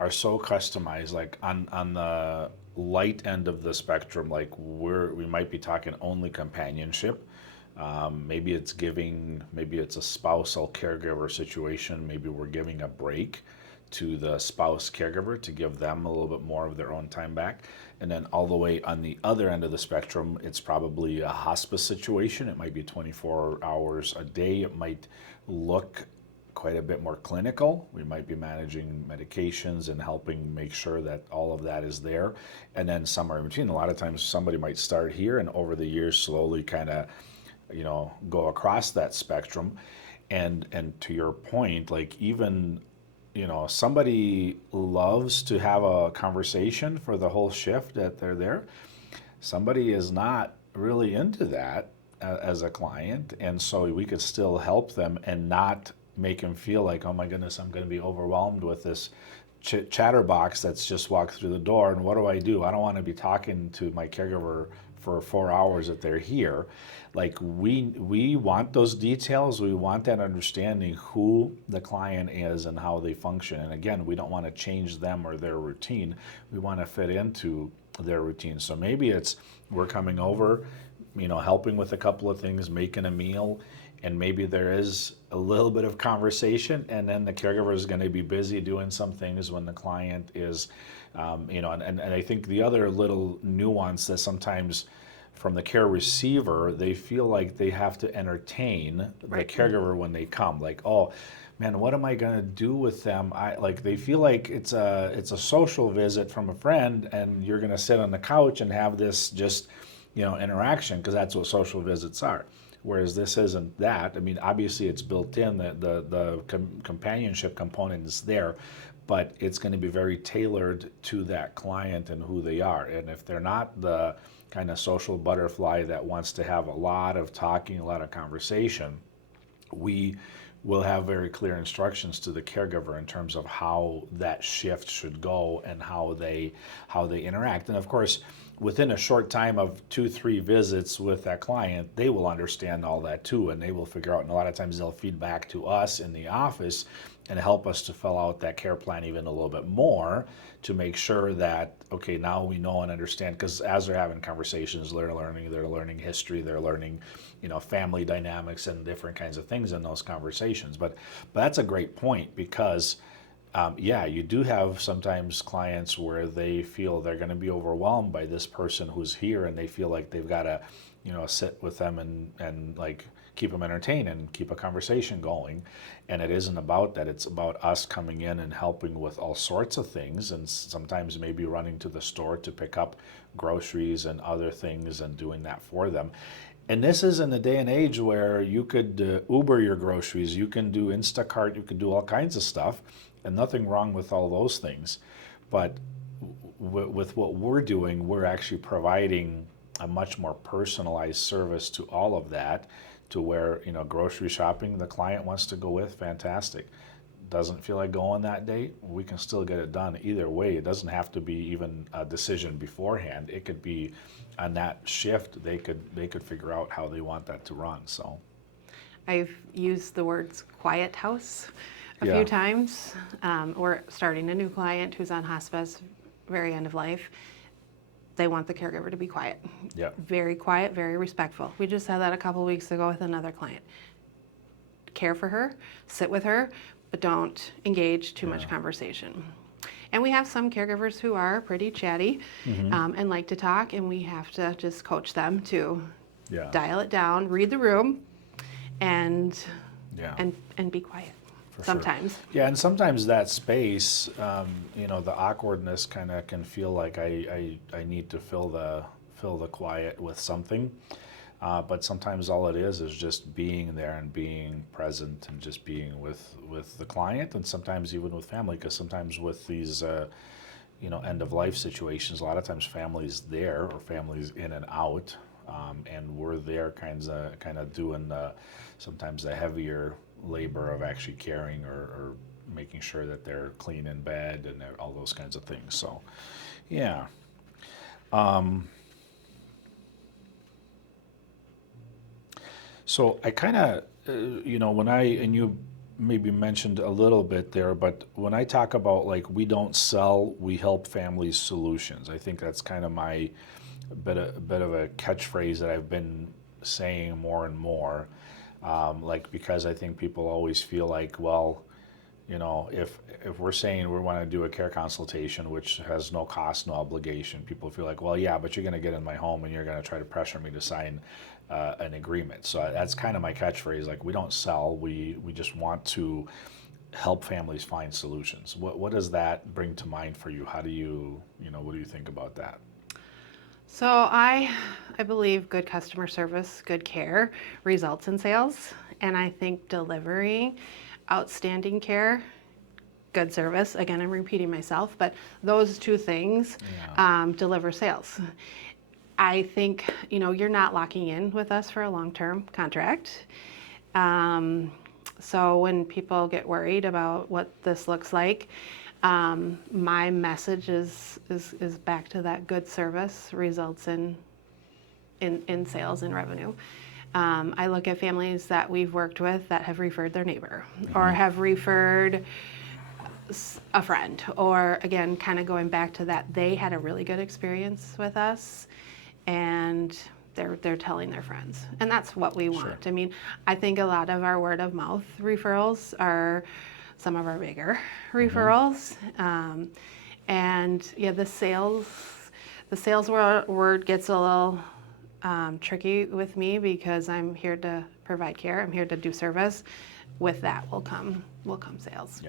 are so customized, like on the light end of the spectrum, like we might be talking only companionship. Maybe it's a spousal caregiver situation. Maybe we're giving a break to the spouse caregiver to give them a little bit more of their own time back. And then all the way on the other end of the spectrum, it's probably a hospice situation. It might be 24 hours a day. It might look quite a bit more clinical. We might be managing medications and helping make sure that all of that is there. And then somewhere in between, a lot of times somebody might start here and over the years slowly kind of, go across that spectrum. And to your point, like even, somebody loves to have a conversation for the whole shift that they're there. Somebody is not really into that as a client. And so we could still help them and not make them feel like, oh my goodness, I'm going to be overwhelmed with this chatterbox that's just walked through the door. And what do? I don't want to be talking to my caregiver for 4 hours if they're here. Like we want those details. We want that understanding who the client is and how they function. And again, we don't want to change them or their routine. We want to fit into their routine. So maybe it's we're coming over, helping with a couple of things, making a meal, and maybe there is a little bit of conversation, and then the caregiver is going to be busy doing some things when the client is, and I think the other little nuance that sometimes from the care receiver, they feel like they have to entertain the caregiver when they come. Like, oh, man, what am I going to do with them? They feel like it's a social visit from a friend, and you're going to sit on the couch and have this just, interaction, because that's what social visits are. Whereas this isn't that. I mean, obviously it's built in, the companionship component is there, but it's going to be very tailored to that client and who they are. And if they're not the kind of social butterfly that wants to have a lot of talking, a lot of conversation, we will have very clear instructions to the caregiver in terms of how that shift should go and how they interact. And of course, within a short time of 2-3 visits with that client, they will understand all that too, and they will figure out, and a lot of times they'll feed back to us in the office and help us to fill out that care plan even a little bit more to make sure that, okay, now we know and understand, because as they're having conversations, they're learning history, they're learning, family dynamics and different kinds of things in those conversations. But that's a great point, because you do have sometimes clients where they feel they're going to be overwhelmed by this person who's here, and they feel like they've got to, sit with them and like keep them entertained and keep a conversation going. And it isn't about that. It's about us coming in and helping with all sorts of things, and sometimes maybe running to the store to pick up groceries and other things and doing that for them. And this is in a day and age where you could Uber your groceries, you can do Instacart, you can do all kinds of stuff, and nothing wrong with all those things. But with what we're doing, we're actually providing a much more personalized service to all of that, to where, grocery shopping, the client wants to go with, fantastic. Doesn't feel like going that day, we can still get it done either way. It doesn't have to be even a decision beforehand. It could be on that shift, they could figure out how they want that to run. So I've used the words quiet house a few times. We're starting a new client who's on hospice, very end of life. They want the caregiver to be quiet. Yeah. Very quiet, very respectful. We just had that a couple weeks ago with another client. Care for her, sit with her, but don't engage too much conversation. And we have some caregivers who are pretty chatty and like to talk, and we have to just coach them to dial it down, read the room, and be quiet. Sometimes. Sure. Yeah, and sometimes that space, the awkwardness kind of can feel like I need to fill the quiet with something. But sometimes all it is just being there and being present and just being with the client, and sometimes even with family, because sometimes with these end of life situations, a lot of times families there or families in and out, and we're there kind of doing sometimes the heavier labor of actually caring or making sure that they're clean in bed and all those kinds of things. So, yeah. So I kind of, and you maybe mentioned a little bit there, but when I talk about like we don't sell, we help families solutions, I think that's kind of my bit of a catchphrase that I've been saying more and more, because I think people always feel like, well, if we're saying we want to do a care consultation, which has no cost, no obligation, people feel like, well, yeah, but you're going to get in my home and you're going to try to pressure me to sign an agreement. So that's kind of my catchphrase. Like, we don't sell, we just want to help families find solutions. What does that bring to mind for you? How do you, what do you think about that? So I believe good customer service, good care results in sales, and I think delivering outstanding care, good service, again, I'm repeating myself, but those two things deliver sales. I think, you're not locking in with us for a long-term contract. So when people get worried about what this looks like, my message is back to that good service results in sales and revenue. I look at families that we've worked with that have referred their neighbor or have referred a friend, or again, kind of going back to that, they had a really good experience with us and they're telling their friends, and that's what we want. Sure. I mean, I think a lot of our word of mouth referrals are some of our bigger referrals, and yeah, the sales word gets a little tricky with me because I'm here to provide care. I'm here to do service. With that will come sales.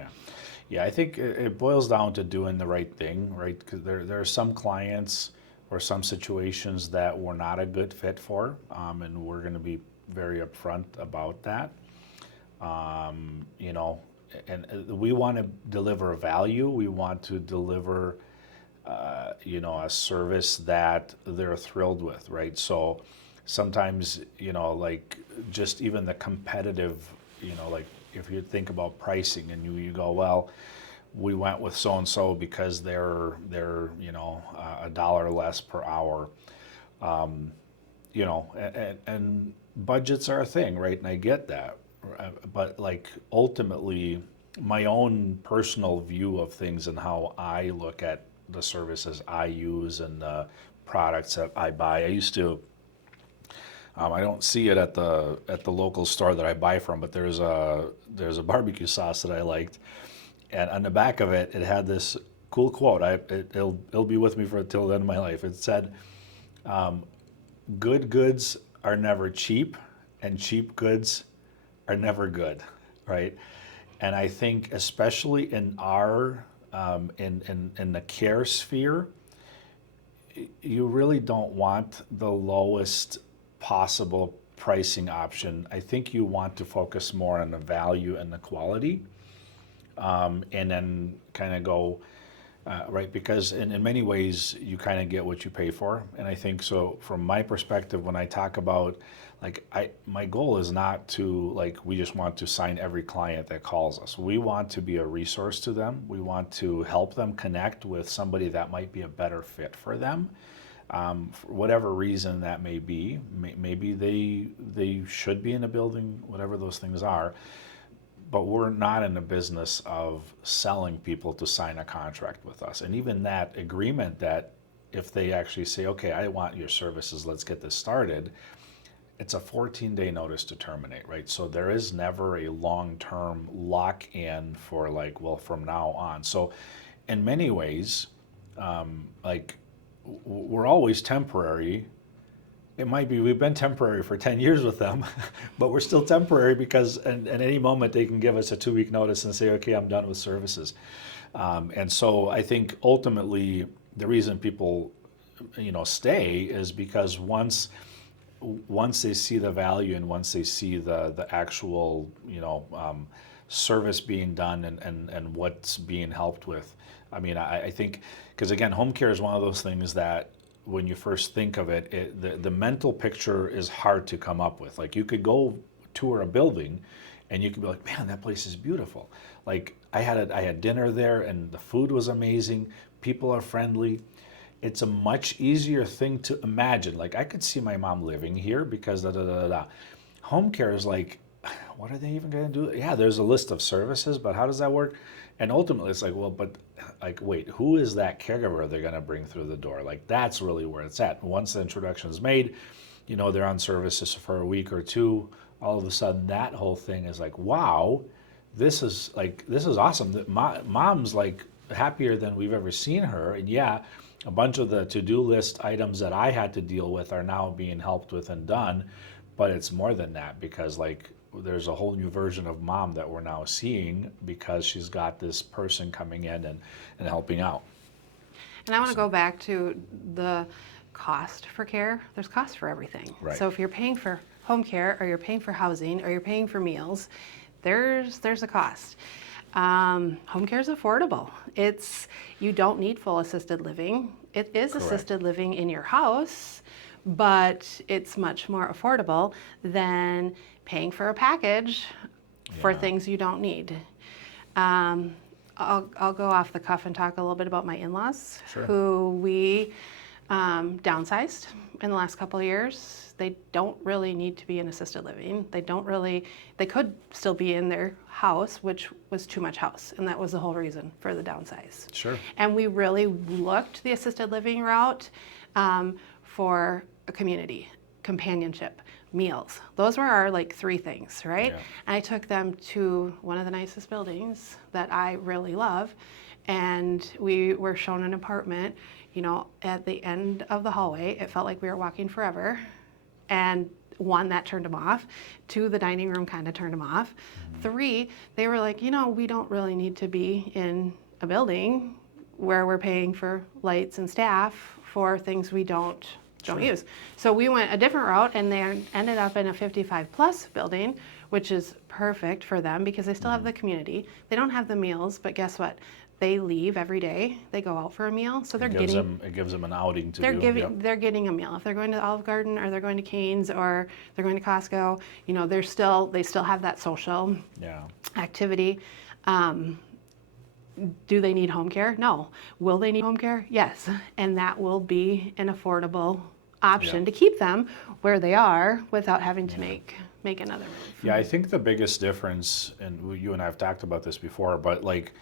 Yeah. I think it boils down to doing the right thing, right? Because there are some clients or some situations that we're not a good fit for, and we're going to be very upfront about that. And we want to deliver value. We want to deliver, a service that they're thrilled with, right? So sometimes, like just even the competitive, like if you think about pricing and you go, well, we went with so-and-so because they're $1 less per hour, and budgets are a thing, right? And I get that. But like ultimately, my own personal view of things and how I look at the services I use and the products that I buy. I used to. I don't see it at the local store that I buy from, but there's a barbecue sauce that I liked, and on the back of it, it had this cool quote. It'll be with me for till the end of my life. It said, "Good goods are never cheap, and cheap goods are never good," right? And I think especially in our in the care sphere, you really don't want the lowest possible pricing option. I think you want to focus more on the value and the quality, and then kind of go right, because in many ways you kind of get what you pay for. And I think so from my perspective, when I talk about like my goal is not to like we just want to sign every client that calls us. We want to be a resource to them. We want to help them connect with somebody that might be a better fit for them, for whatever reason that may be. Maybe they should be in a building, whatever those things are. But we're not in the business of selling people to sign a contract with us. And even that agreement, that if they actually say, okay, I want your services, let's get this started, it's a 14-day notice to terminate, right? So there is never a long-term lock-in for like, well, from now on. So in many ways, like we're always temporary. It might be we've been temporary for 10 years with them, but we're still temporary because at any moment they can give us a 2-week notice and say, okay, I'm done with services. And so I think ultimately the reason people, stay is because once they see the value and once they see the actual, service being done and what's being helped with. I mean, I think, because again, home care is one of those things that when you first think of it, the mental picture is hard to come up with. Like you could go tour a building and you could be like, man, that place is beautiful. Like I had dinner there and the food was amazing. People are friendly. It's a much easier thing to imagine. Like I could see my mom living here because da da da da. Home care is like, what are they even going to do? Yeah, there's a list of services, but how does that work? And ultimately it's like, well, but like, wait, who is that caregiver they're going to bring through the door? Like that's really where it's at. Once the introduction is made, they're on services for a week or two. All of a sudden that whole thing is like, wow, this is awesome. That mom's like happier than we've ever seen her. And yeah, a bunch of the to-do list items that I had to deal with are now being helped with and done. But it's more than that, because like there's a whole new version of mom that we're now seeing because she's got this person coming in and helping out. And I want to go back to the cost for care. There's cost for everything. Right. So if you're paying for home care, or you're paying for housing, or you're paying for meals, there's a cost. Home care is affordable. You don't need full assisted living. It is Correct. assisted living in your house, but it's much more affordable than paying for a package for Yeah. things you don't need. I'll go off the cuff and talk a little bit about my in-laws, Sure. who we downsized in the last couple of years. They don't really need to be in assisted living. They could still be in their house, which was too much house, and that was the whole reason for the downsize. Sure. And we really looked the assisted living route for a community, companionship, meals. Those were our like three things, right? Yeah. And I took them to one of the nicest buildings that I really love, and we were shown an apartment, at the end of the hallway. It felt like we were walking forever. And one, that turned them off. Two, the dining room kind of turned them off. Mm-hmm. Three, they were like, we don't really need to be in a building where we're paying for lights and staff for things we don't use. So we went a different route, and they ended up in a 55 plus building, which is perfect for them because they still have the community. They don't have the meals, but guess what? They leave every day. They go out for a meal, so It gives them an outing to do. Yep. They're getting a meal. If they're going to Olive Garden, or they're going to Cane's, or they're going to Costco, they still have that social activity. Do they need home care? No. Will they need home care? Yes. And that will be an affordable option to keep them where they are without having to make another move. Yeah, I think the biggest difference, and you and I have talked about this before, but like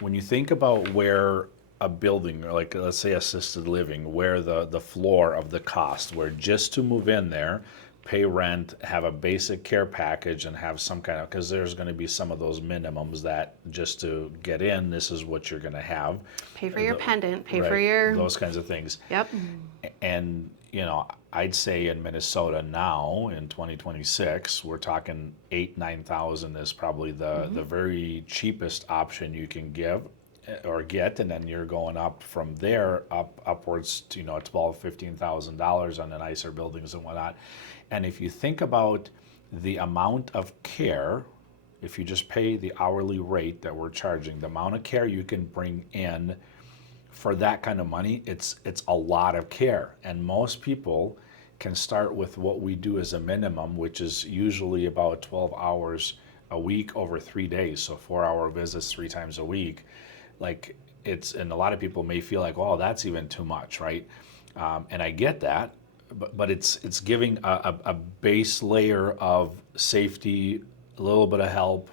when you think about where a building, or like let's say assisted living, where the floor of the cost, where just to move in there, pay rent, have a basic care package, and have some kind of, because there's going to be some of those minimums that just to get in, this is what you're going to have. Pay for your pendant, pay Right, for your... those kinds of things. Yep. And I'd say in Minnesota now in 2026, we're talking 8,000-9,000 is probably the very cheapest option you can give or get, and then you're going up from there upwards to $12,000-15,000 on the nicer buildings and whatnot. And if you think about the amount of care, if you just pay the hourly rate that we're charging, the amount of care you can bring in for that kind of money, it's a lot of care. And most people can start with what we do as a minimum, which is usually about 12 hours a week over 3 days, so 4-hour visits 3 times a week. And a lot of people may feel like, oh, that's even too much, right? And I get that, but it's giving a base layer of safety, a little bit of help,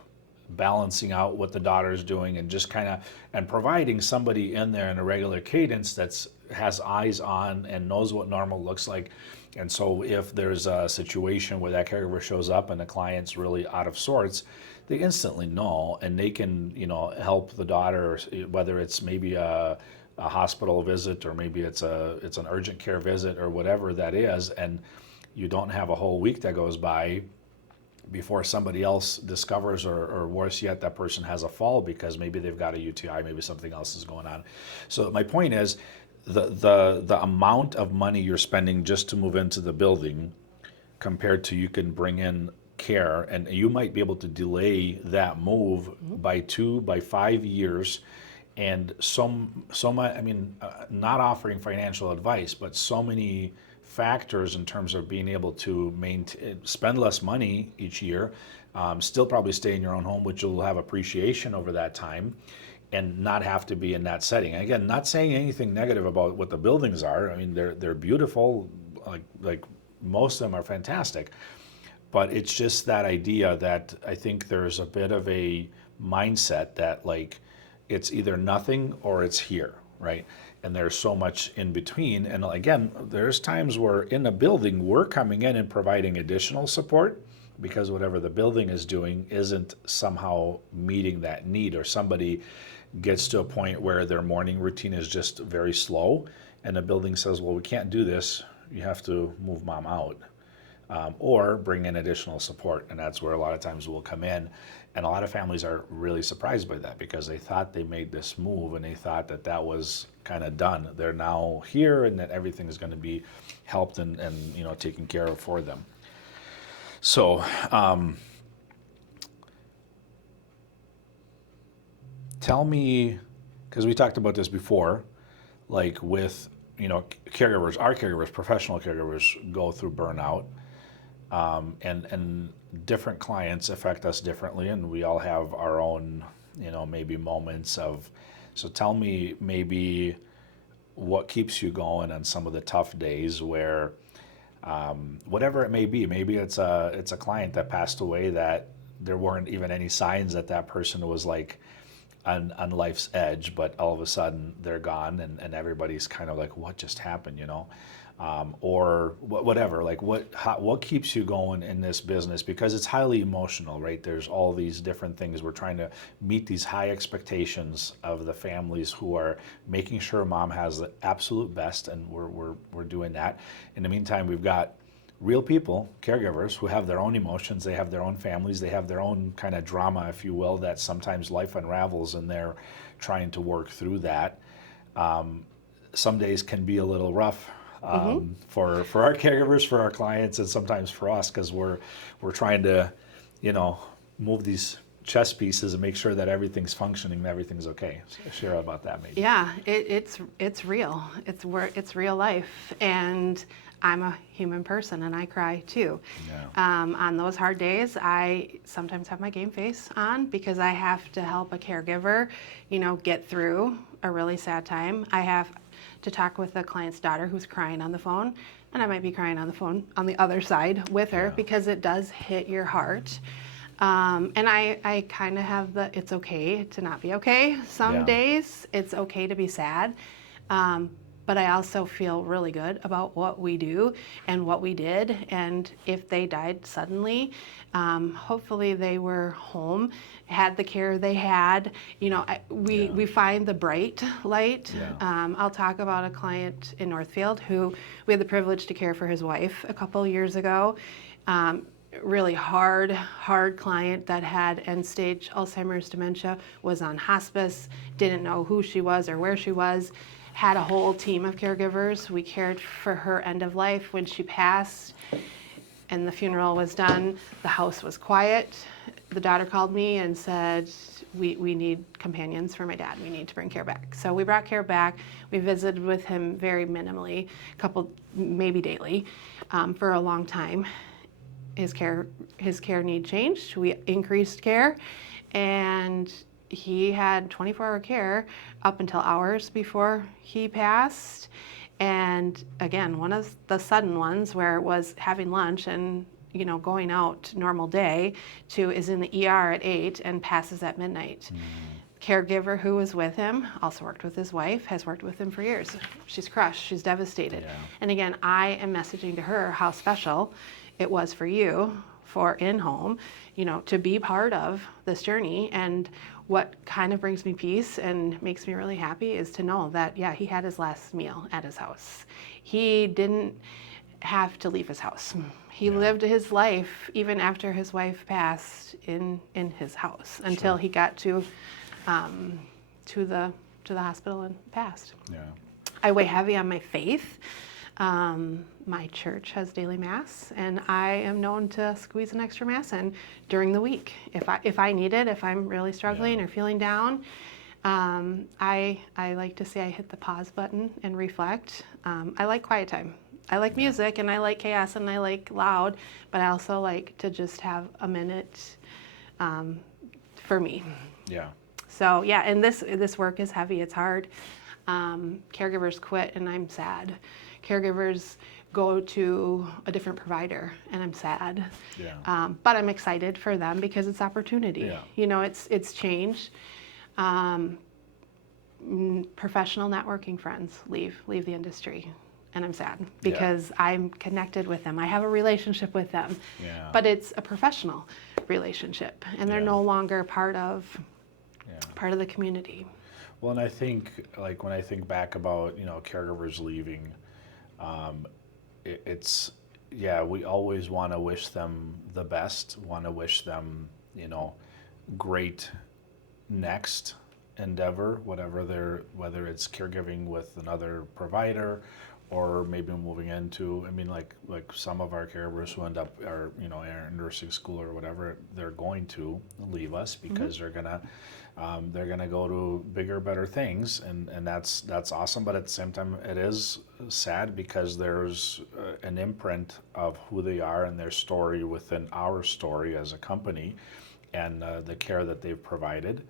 balancing out what the daughter's doing, and just kind of and providing somebody in there in a regular cadence that's has eyes on and knows what normal looks like. And so if there's a situation where that caregiver shows up and the client's really out of sorts, they instantly know, and they can help the daughter, whether it's maybe a hospital visit, or maybe it's an urgent care visit, or whatever that is, and you don't have a whole week that goes by before somebody else discovers, or worse yet, that person has a fall because maybe they've got a UTI, maybe something else is going on. So my point is, the amount of money you're spending just to move into the building compared to you can bring in care, and you might be able to delay that move by 5 years. And not offering financial advice, but so many factors in terms of being able to spend less money each year, still probably stay in your own home, which you'll have appreciation over that time, and not have to be in that setting. And again, not saying anything negative about what the buildings are. I mean, they're beautiful, like most of them are fantastic, but it's just that idea that I think there's a bit of a mindset that it's either nothing or it's here, right? And there's so much in between. And again, there's times where in a building, we're coming in and providing additional support, because whatever the building is doing isn't somehow meeting that need, or somebody gets to a point where their morning routine is just very slow, and the building says, well, we can't do this, you have to move mom out, or bring in additional support. And that's where a lot of times we'll come in. And a lot of families are really surprised by that, because they thought they made this move and they thought that that was kind of done. They're now here and that everything is going to be helped and taken care of for them. So tell me, because we talked about this before, like with caregivers, our caregivers, professional caregivers go through burnout, and different clients affect us differently, and we all have our own maybe moments of. So tell me maybe what keeps you going on some of the tough days where, whatever it may be, maybe it's a client that passed away that there weren't even any signs that that person was like on life's edge, but all of a sudden they're gone, and everybody's kind of like, what just happened, or whatever. Like what keeps you going in this business? Because it's highly emotional, right? There's all these different things. We're trying to meet these high expectations of the families who are making sure mom has the absolute best, and we're doing that. In the meantime, we've got real people, caregivers, who have their own emotions, they have their own families, they have their own kind of drama, if you will, that sometimes life unravels, and they're trying to work through that. Some days can be a little rough for our caregivers, for our clients, and sometimes for us, because we're trying to, move these chess pieces and make sure that everything's functioning and everything's okay. So share about that, maybe. Yeah, it's real. It's real life, and I'm a human person, and I cry too. Yeah. On those hard days, I sometimes have my game face on, because I have to help a caregiver, get through a really sad time. I have to talk with the client's daughter who's crying on the phone, and I might be crying on the phone on the other side with her, Yeah. because it does hit your heart. And I kind of have it's okay to not be okay. Some Yeah. days it's okay to be sad. But I also feel really good about what we do and what we did. And if they died suddenly, hopefully they were home, had the care they had. We find the bright light. Yeah. I'll talk about a client in Northfield who we had the privilege to care for his wife a couple years ago. Really hard client that had end-stage Alzheimer's dementia, was on hospice, didn't know who she was or where she was, had a whole team of caregivers. We cared for her end of life. When she passed and the funeral was done, the house was quiet. The daughter called me and said, we need companions for my dad. We need to bring Care back. So we brought Care back. We visited with him very minimally, maybe daily, for a long time. His care need changed. We increased care, and he had 24-hour care up until hours before he passed. And again, one of the sudden ones where it was having lunch and going out normal day to is in the ER at 8 and passes at midnight. Caregiver who was with him also worked with his wife, has worked with him for years. She's crushed, she's devastated. Yeah. And again, I am messaging to her how special it was for you, for inHom, to be part of this journey. And what kind of brings me peace and makes me really happy is to know that, yeah, he had his last meal at his house. He didn't have to leave his house. He lived his life even after his wife passed in his house until he got to the hospital and passed. Yeah. I weigh heavy on my faith. My church has daily mass, and I am known to squeeze an extra mass in during the week if I need it. If I'm really struggling or feeling down, I like to say I hit the pause button and reflect. I like quiet time. I like music, and I like chaos, and I like loud, but I also like to just have a minute for me. Yeah. So yeah, and this work is heavy. It's hard. Caregivers quit, and I'm sad. Caregivers go to a different provider, and I'm sad. Yeah. But I'm excited for them because it's opportunity. Yeah. It's change. Professional networking friends leave the industry. and I'm sad because I'm connected with them. I have a relationship with them, Yeah. but it's a professional relationship, and they're no longer part of the community. Well, and I think, like, when I think back about, caregivers leaving, it's, we always want to wish them the best, want to wish them, great next endeavor, whether it's caregiving with another provider or maybe moving into, I mean, like some of our caregivers who end up are, in nursing school or whatever, they're going to leave us because they're gonna go to bigger, better things, and that's awesome. But at the same time, it is sad because there's an imprint of who they are and their story within our story as a company, and the care that they've provided.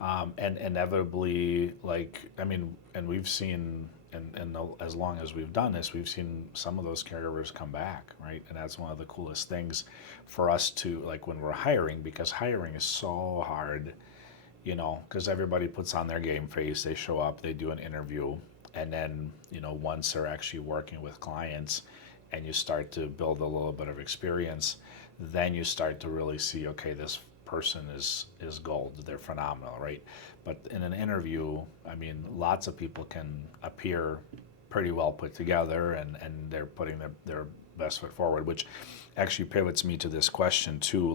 And inevitably, and we've seen, and as long as we've done this, we've seen some of those caregivers come back, right? And that's one of the coolest things for us to, like, when we're hiring, because hiring is so hard, because everybody puts on their game face, they show up, they do an interview, and then, once they're actually working with clients and you start to build a little bit of experience, then you start to really see, okay, this person is gold, they're phenomenal, right? But in an interview, I mean, lots of people can appear pretty well put together, and they're putting their best foot forward, which actually pivots me to this question too,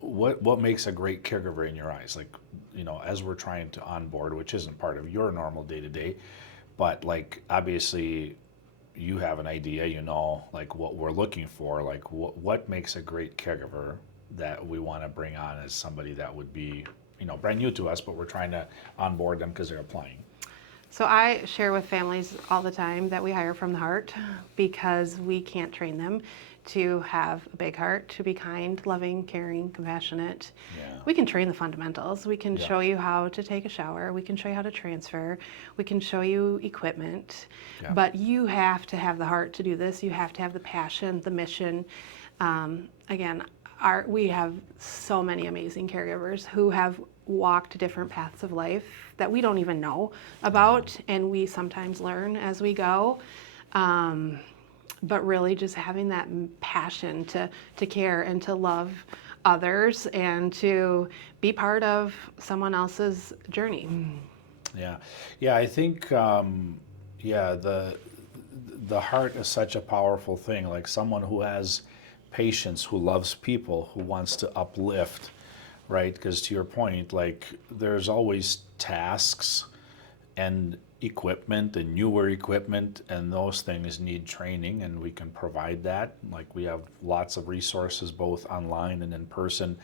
what makes a great caregiver in your eyes? Like, as we're trying to onboard, which isn't part of your normal day-to-day, but like, obviously you have an idea, like what we're looking for, like what makes a great caregiver that we want to bring on as somebody that would be, brand new to us, but we're trying to onboard them because they're applying. So I share with families all the time that we hire from the heart because we can't train them to have a big heart, to be kind, loving, caring, compassionate. Yeah. We can train the fundamentals. We can Yeah. show you how to take a shower. We can show you how to transfer. We can show you equipment. Yeah. But you have to have the heart to do this. You have to have the passion, the mission. Again, we have so many amazing caregivers who have walked different paths of life that we don't even know about, and we sometimes learn as we go. But really just having that passion to care and to love others and to be part of someone else's journey. Yeah, I think, the heart is such a powerful thing. Like, someone who has patience, who loves people, who wants to uplift, right? Because to your point, like, there's always tasks and equipment and newer equipment, and those things need training, and we can provide that. Like, we have lots of resources both online and in person,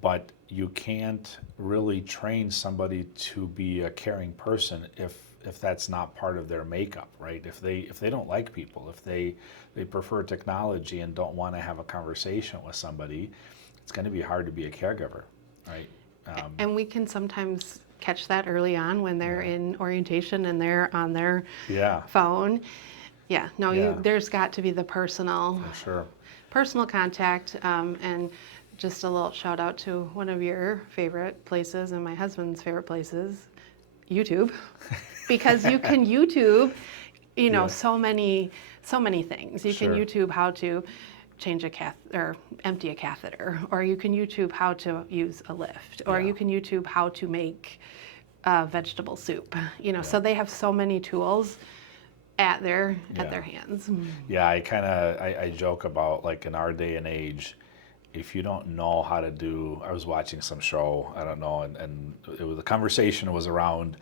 but you can't really train somebody to be a caring person if that's not part of their makeup, right? If they don't like people, if they prefer technology and don't want to have a conversation with somebody, it's going to be hard to be a caregiver, right? And we can sometimes catch that early on when they're in orientation and they're on their phone. There's got to be the personal, For sure. personal contact, and just a little shout out to one of your favorite places and my husband's favorite places, YouTube, because you can YouTube, so many things. You can YouTube how to change a or empty a catheter, or you can YouTube how to use a lift, or you can YouTube how to make vegetable soup. So they have so many tools at their hands. Yeah, I joke about, like, in our day and age, if you don't know how to do, I was watching some show, I don't know, and the conversation was around,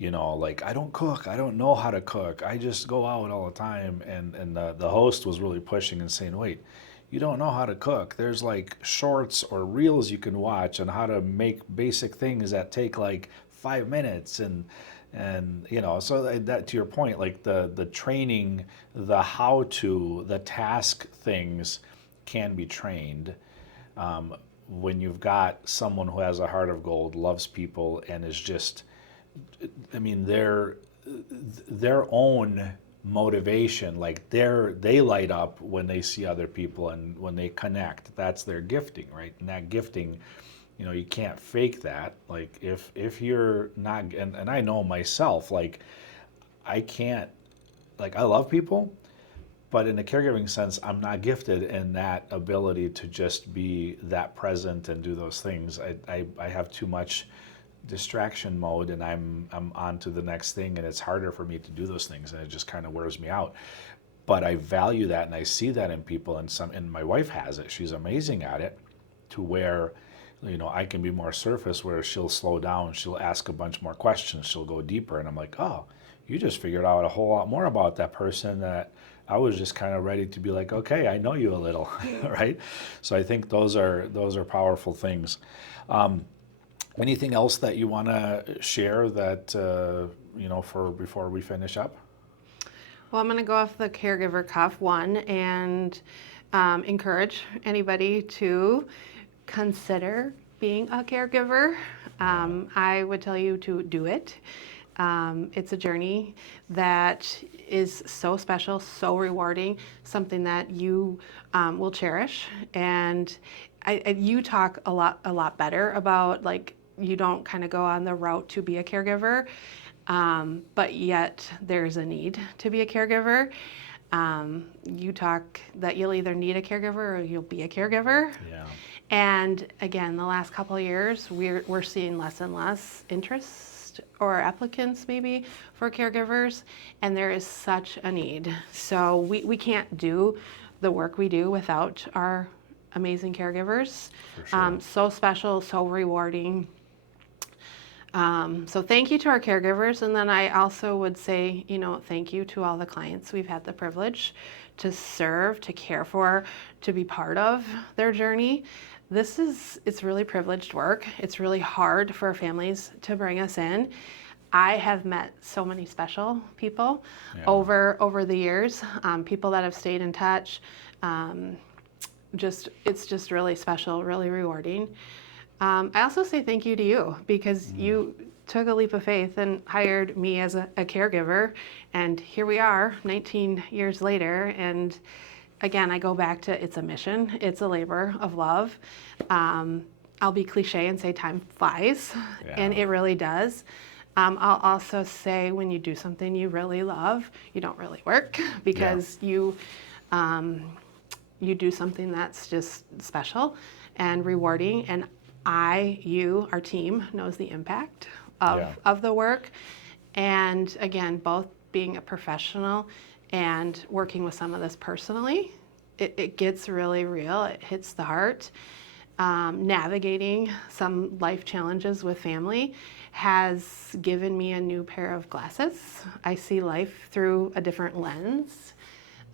like, I don't cook, I don't know how to cook, I just go out all the time, and the host was really pushing and saying, wait, you don't know how to cook, there's like shorts or reels you can watch on how to make basic things that take like 5 minutes, and so that, to your point, like the training, the how to, the task things can be trained. When you've got someone who has a heart of gold, loves people, and is just, I mean, their own motivation, like they light up when they see other people and when they connect. That's their gifting, right? And that gifting you can't fake that. Like if you're not, and I know myself, like I can't, like I love people, but in a caregiving sense, I'm not gifted in that ability to just be that present and do those things. I have too much distraction mode, and I'm on to the next thing, and it's harder for me to do those things, and it just kind of wears me out. But I value that, and I see that in people, and my wife has it. She's amazing at it, to where, I can be more surface, where she'll slow down, she'll ask a bunch more questions, she'll go deeper, and I'm like, oh, you just figured out a whole lot more about that person that I was just kind of ready to be like, okay, I know you a little, right? So I think those are powerful things. Anything else that you want to share that for before we finish up? Well, I'm going to go off the caregiver cuff one and encourage anybody to consider being a caregiver. I would tell you to do it. It's a journey that is so special, so rewarding, something that you will cherish. And you talk a lot better about, like, you don't kind of go on the route to be a caregiver, but yet there's a need to be a caregiver. You talk that you'll either need a caregiver or you'll be a caregiver. Yeah. And again, the last couple of years, we're seeing less and less interest or applicants maybe for caregivers, and there is such a need. So we can't do the work we do without our amazing caregivers. For sure. So special, so rewarding. So thank you to our caregivers, and then I also would say, thank you to all the clients we've had the privilege to serve, to care for, to be part of their journey. It's really privileged work. It's really hard for families to bring us in. I have met so many special people over the years, people that have stayed in touch. It's just really special, really rewarding. I also say thank you to you, because you took a leap of faith and hired me as a caregiver, and here we are 19 years later. And again, I go back to, it's a mission, it's a labor of love. I'll be cliche and say time flies, and it really does. I'll also say, when you do something you really love, you don't really work, because you do something that's just special and rewarding. And our team knows the impact of the work. And again, both being a professional and working with some of this personally, it gets really real. It hits the heart. Navigating some life challenges with family has given me a new pair of glasses. I see life through a different lens.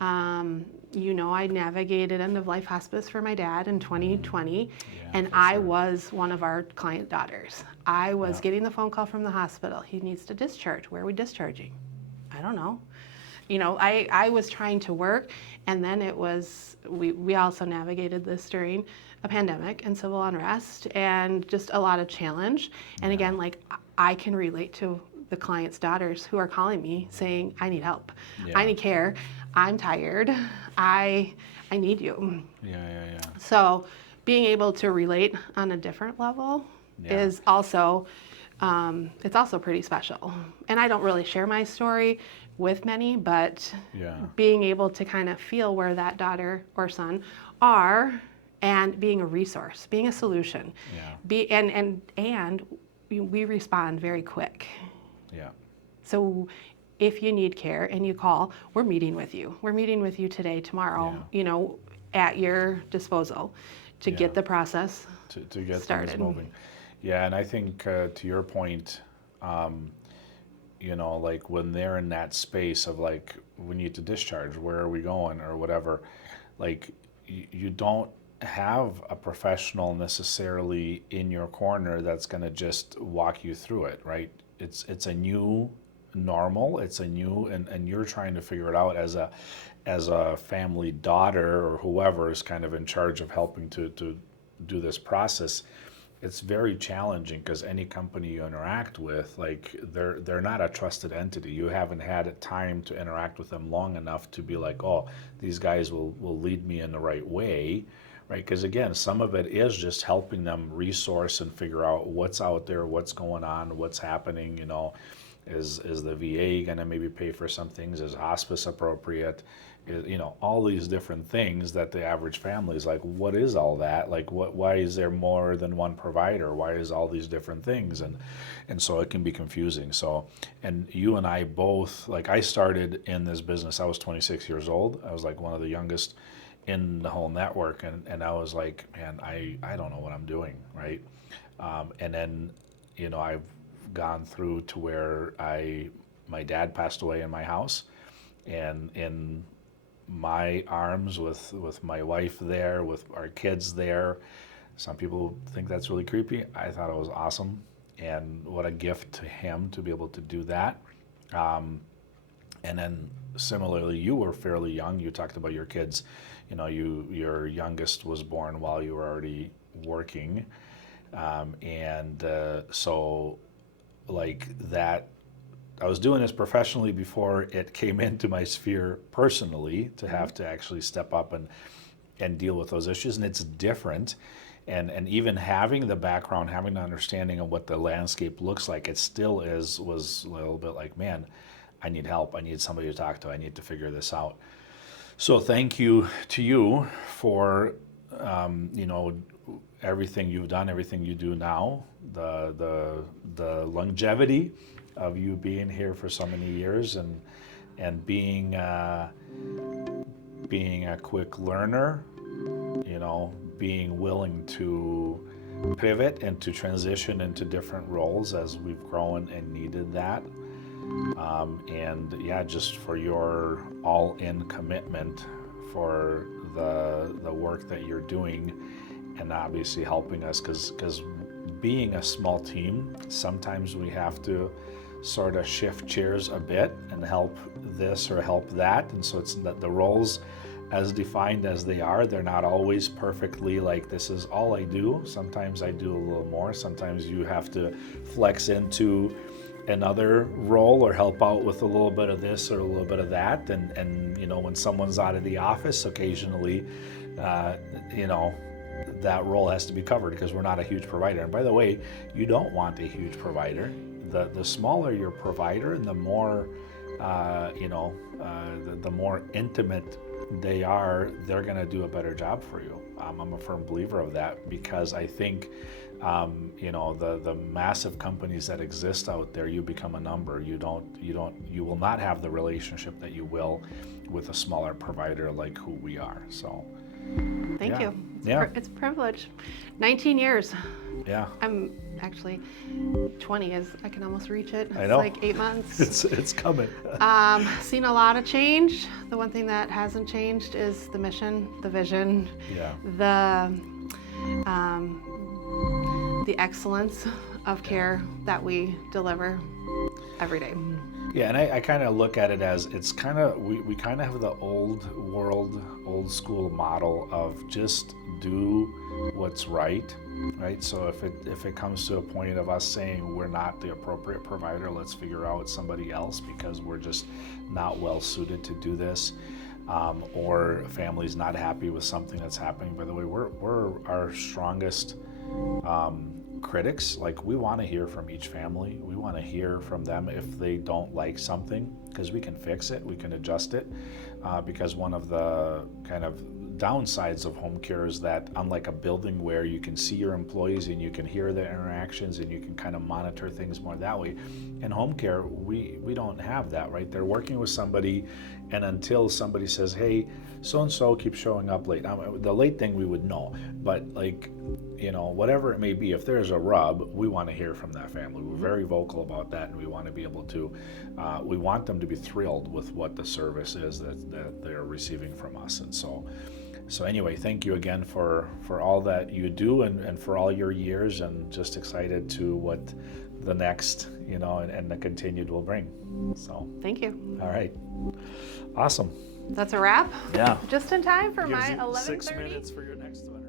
I navigated end-of-life hospice for my dad in 2020, and I was one of our client daughters. I was getting the phone call from the hospital. He needs to discharge. Where are we discharging? I don't know. I was trying to work, and then we also navigated this during a pandemic and civil unrest and just a lot of challenge. And again, like, I can relate to the clients' daughters who are calling me saying, I need help. I need care. I'm tired. I need you. So being able to relate on a different level is also, it's also pretty special. And I don't really share my story with many, but being able to kind of feel where that daughter or son are, and being a resource, being a solution, and we respond very quick. So if you need care and you call, we're meeting with you. We're meeting with you today, tomorrow, at your disposal to get the process to get started. things moving. Yeah, and I think to your point, like when they're in that space of like, we need to discharge, where are we going, or whatever, like you don't have a professional necessarily in your corner that's going to just walk you through it, right? It's a new normal. It's a new, and you're trying to figure it out as a family daughter or whoever is kind of in charge of helping to do this process. It's very challenging, because any company you interact with, like, they're not a trusted entity. You haven't had time to interact with them long enough to be like, oh, these guys will lead me in the right way, right? Because again, some of it is just helping them resource and figure out what's out there, what's going on, what's happening. Is the VA going to maybe pay for some things? Is hospice appropriate? All these different things that the average family is like, what is all that? Like, why is there more than one provider? Why is all these different things? And so it can be confusing. So, and you and I both, like, I started in this business, I was 26 years old. I was like one of the youngest in the whole network. And I was like, man, I don't know what I'm doing, right? And then, I've gone through to where my dad passed away in my house, and in my arms with my wife there, with our kids there. Some people think that's really creepy. I thought it was awesome, and what a gift to him to be able to do that. And then similarly, you were fairly young. You talked about your kids. Your youngest was born while you were already working, so like that. I was doing this professionally before it came into my sphere personally, to have to actually step up and deal with those issues. And it's different. And even having the background, having the understanding of what the landscape looks like, it still was a little bit like, man, I need help. I need somebody to talk to. I need to figure this out. So thank you to you for, everything you've done, everything you do now, the longevity of you being here for so many years, and being a quick learner, being willing to pivot and to transition into different roles as we've grown and needed that. And yeah, just for your all-in commitment for the work that you're doing, and obviously helping us, because being a small team, sometimes we have to sort of shift chairs a bit and help this or help that. And so it's that the roles, as defined as they are, they're not always perfectly like, this is all I do. Sometimes I do a little more. Sometimes you have to flex into another role or help out with a little bit of this or a little bit of that. And when someone's out of the office, occasionally, that role has to be covered, because we're not a huge provider. And by the way, you don't want a huge provider. The smaller your provider, and the more the more intimate they are, they're going to do a better job for you. I'm a firm believer of that, because I think the massive companies that exist out there, you become a number. You will not have the relationship that you will with a smaller provider like who we are. So Thank you. Yeah. It's a privilege. 19 years. Yeah. I'm actually 20, I can almost reach it. I know. It's like 8 months. It's coming. Seen a lot of change. The one thing that hasn't changed is the mission, the vision, Yeah. the excellence of care that we deliver every day. Yeah, and I kind of look at it as, it's kind of, we kind of have the old world, old school model of just do what's right? So if it comes to a point of us saying we're not the appropriate provider, let's figure out somebody else because we're just not well suited to do this, or a family's not happy with something that's happening. By the way, we're our strongest critics. Like, we want to hear from each family. We want to hear from them if they don't like something, because we can fix it, we can adjust it, because one of the kind of downsides of home care is that, unlike a building where you can see your employees and you can hear their interactions and you can kind of monitor things more that way, in home care we don't have that, right? They're working with somebody, and until somebody says, hey, so and so keeps showing up late, the late thing we would know, but like, whatever it may be, if there's a rub, we want to hear from that family. We're very vocal about that, and we want to be able to, we want them to be thrilled with what the service is that they're receiving from us. And so anyway, thank you again for all that you do, and for all your years, and just excited to what the next, and the continued will bring. So Thank you. all right, awesome. That's a wrap. Yeah. Just in time for Gives my you 11:30. 6 minutes for your next one.